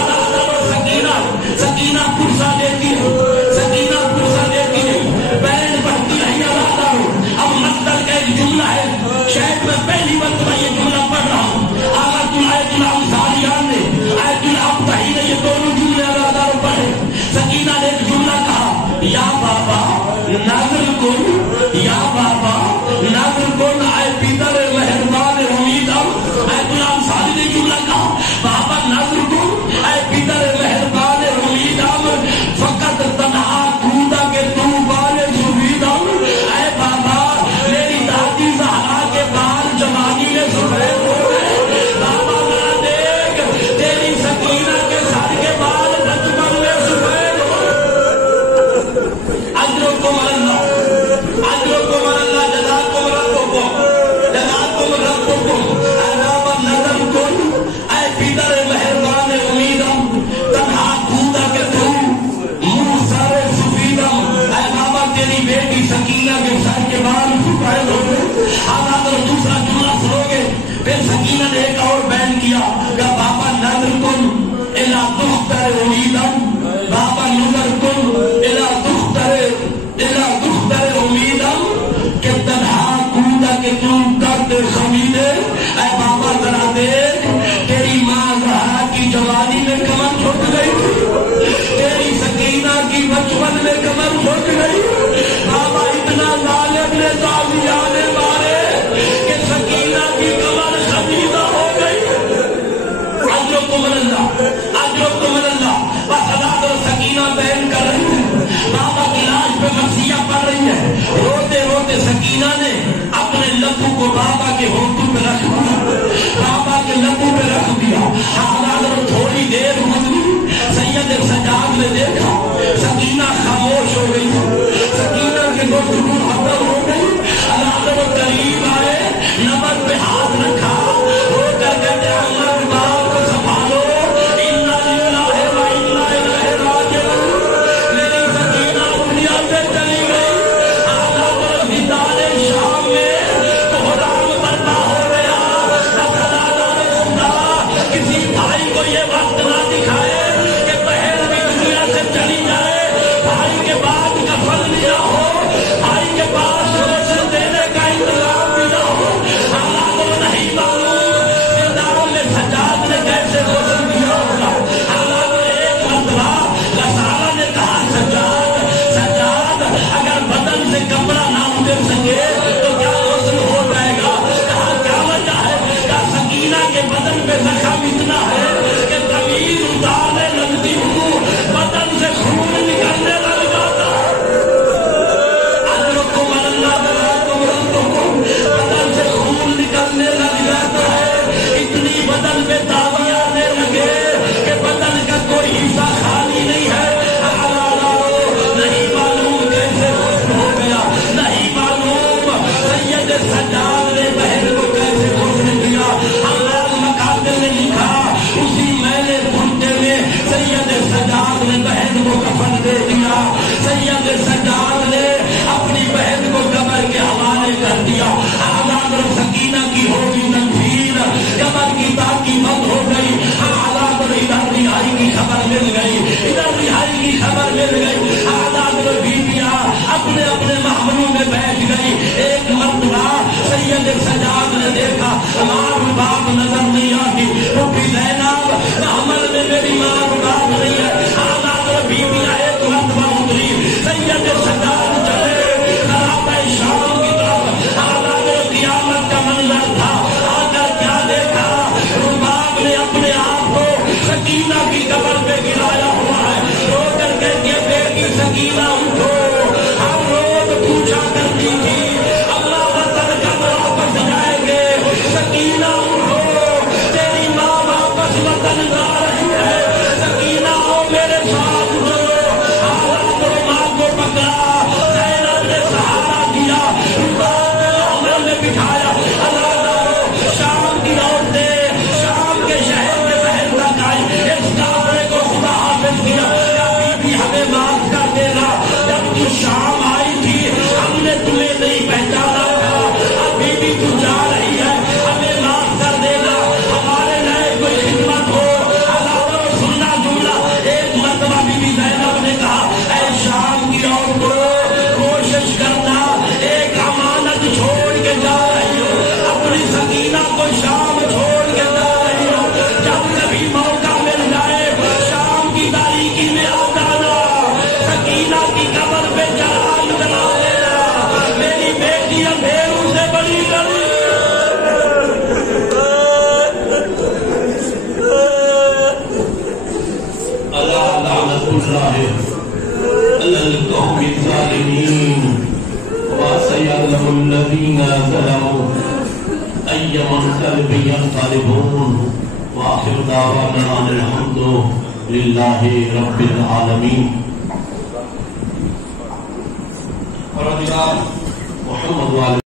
سکینہ پرسا دیتی ہے, سکینہ پرسا دیتی ہے, بہن پڑھتی رہی اللہ. اب مقتل کا ایک جملہ ہے, شاید میں پہلی مرتبہ یہ جملہ پڑھ رہا ہوں. آیت الانصاریہ نے آیت الابتحی نے یہ دونوں جملے اللہ پڑھے. سکینہ نے ایک جملہ کہا یا بابا نظر کن, یا بابا نظر کن اے پیتر مہربان امیدم. آیت الانصاری نے جملہ کہا بابا نظر کن اے پیتر مہربان امیدم, فقط تنہا کودا کے طوفان سویدم. اے بابا میری دادی زہرا کے بال جوانی میں سفید ہو گئے. بابا ذرا دیکھ تیری سکینہ کے سر کے بال بچپن میں سفید ہو گئے. اجروں کو مرنا جزاکم ربکم عذاب نظر کن اے پیتر مہربان امیدم, تنہا کودا کے تو منہ سر سفیدم. اے بابا تیری بیٹی سکینہ کے سر کے بال سفید ہو گئے. آپ دوسرا جملہ سنو گے. پھر سکینہ نے ایک اور بیان کیا کہ بابا نظر کن الی دختر امیدم, بابا نظر کن الی دختر امیدم کہ تنہا کودا کے تو درد خمیدے. اے بابا ذرا دیکھ تیری ماں زہرا کی جوانی میں کمر جھک گئی, تیری سکینہ کی بچپن میں کمر جھک گئی. بابا اتنا ظالم نے تازیانے مارے کہ سکینہ کی کمر خمیدہ ہو گئی. اجروں کو اللہ بس حضرت اور سکینہ بہن کر رہی ہے, بابا کی لاش پہ مرثیہ پڑھ رہی ہے. روتے روتے سکینہ نے اپنے لبوں کو بابا کے ہونٹوں پہ رکھ دیا, بابا کے لبوں پہ رکھ دیا. حضرت تھوڑی دیر گزری, سید سجاد نے دیکھا سکینہ خاموش ہو گئی, سکینہ کی گفتگو ختم ہو گئی. حضرت قریب آئے, نبض پہ ہاتھ رکھا, رو کر کہتے عمر باپ کو سنبھالو, انا للہ و انا الیہ راجعون. میری سکینہ دنیا سے چلی گئی. حضرت میدان شام میں کوہرام برپا ہو گیا. کسی بھائی کو یہ وقت نہ دکھائے کہ بہن بھی دنیا سے چلی جائے, بھائی کے بعد کفن لیا ہو, بھائی کے پاس روشن دینے کا انتظام بھی نہ ہو. حالات کو نہیں معلوم زندان میں سجاد نے کیسے روشن دیا ہوگا. حالات میں ایک مرتبہ رسالہ نے کہا سجاد اگر بدن سے کپڑا نہ اتر سکے تو کیا روشن ہو جائے گا؟ کہا کیا وجہ ہے؟ کیا سکینہ کے بدن پہ زخم اتنا ہے کہ قمیض اتارنے لگتی ہوں بدن سے خون نکلنے لگ جاتا ہے. اجرکم اللہ بدن سے خون نکلنے لگ جاتا ہے. اتنی بدن پہ داغ آنے لگے کہ بدن کا کوئی حصہ خالی نہیں ہے. نہیں معلوم کیسے غسل ہو گیا, نہیں معلوم سید سجاد نے بہن کو کیسے غسل کیا. ہمارے مقاتل نے لکھا اسی میلے کرتے میں سید سجاد نے بہن کو کفن دے دیا. سید سجاد نے اپنی بہن کو قبر کے حوالے کر دیا. آزاد اور سکینہ کی ہوگی تنفیر, قبر کی تاکی بند ہو گئی. آزاد اور ادھر رہائی کی خبر مل گئی, ادھر رہائی کی خبر مل گئی. آزاد اور بیویاں اپنے اپنے محملوں میں بیٹھ گئی. ایک مرتبہ سید سجاد نے دیکھا ماں باپ نظر نہیں آتی. پھوپھی زینب محمل میں میری ماں باپ نہیں ہے. آزاد اور بیویاں ایک مرتبہ اتری. سید سجاد چلے خرابہ شام کی طرف. آزاد اور قیامت کا منظر تھا. آ کر کیا دیکھا, رباب نے اپنے آپ کو سکینہ کی قبر پہ گرایا ہوا ہے. رو کر کہتی ہے بیٹی سکینہ اٹھو. ہم روز پوچھا کرتی تھی اللہ وطن کا واپس جائیں گے, سکینہ اٹھو. الله على القوم الظالمين وسيعلم الذين ظلموا أي منقلب ينقلبون وآخر دعوانا أن الحمد لله رب العالمين. محمد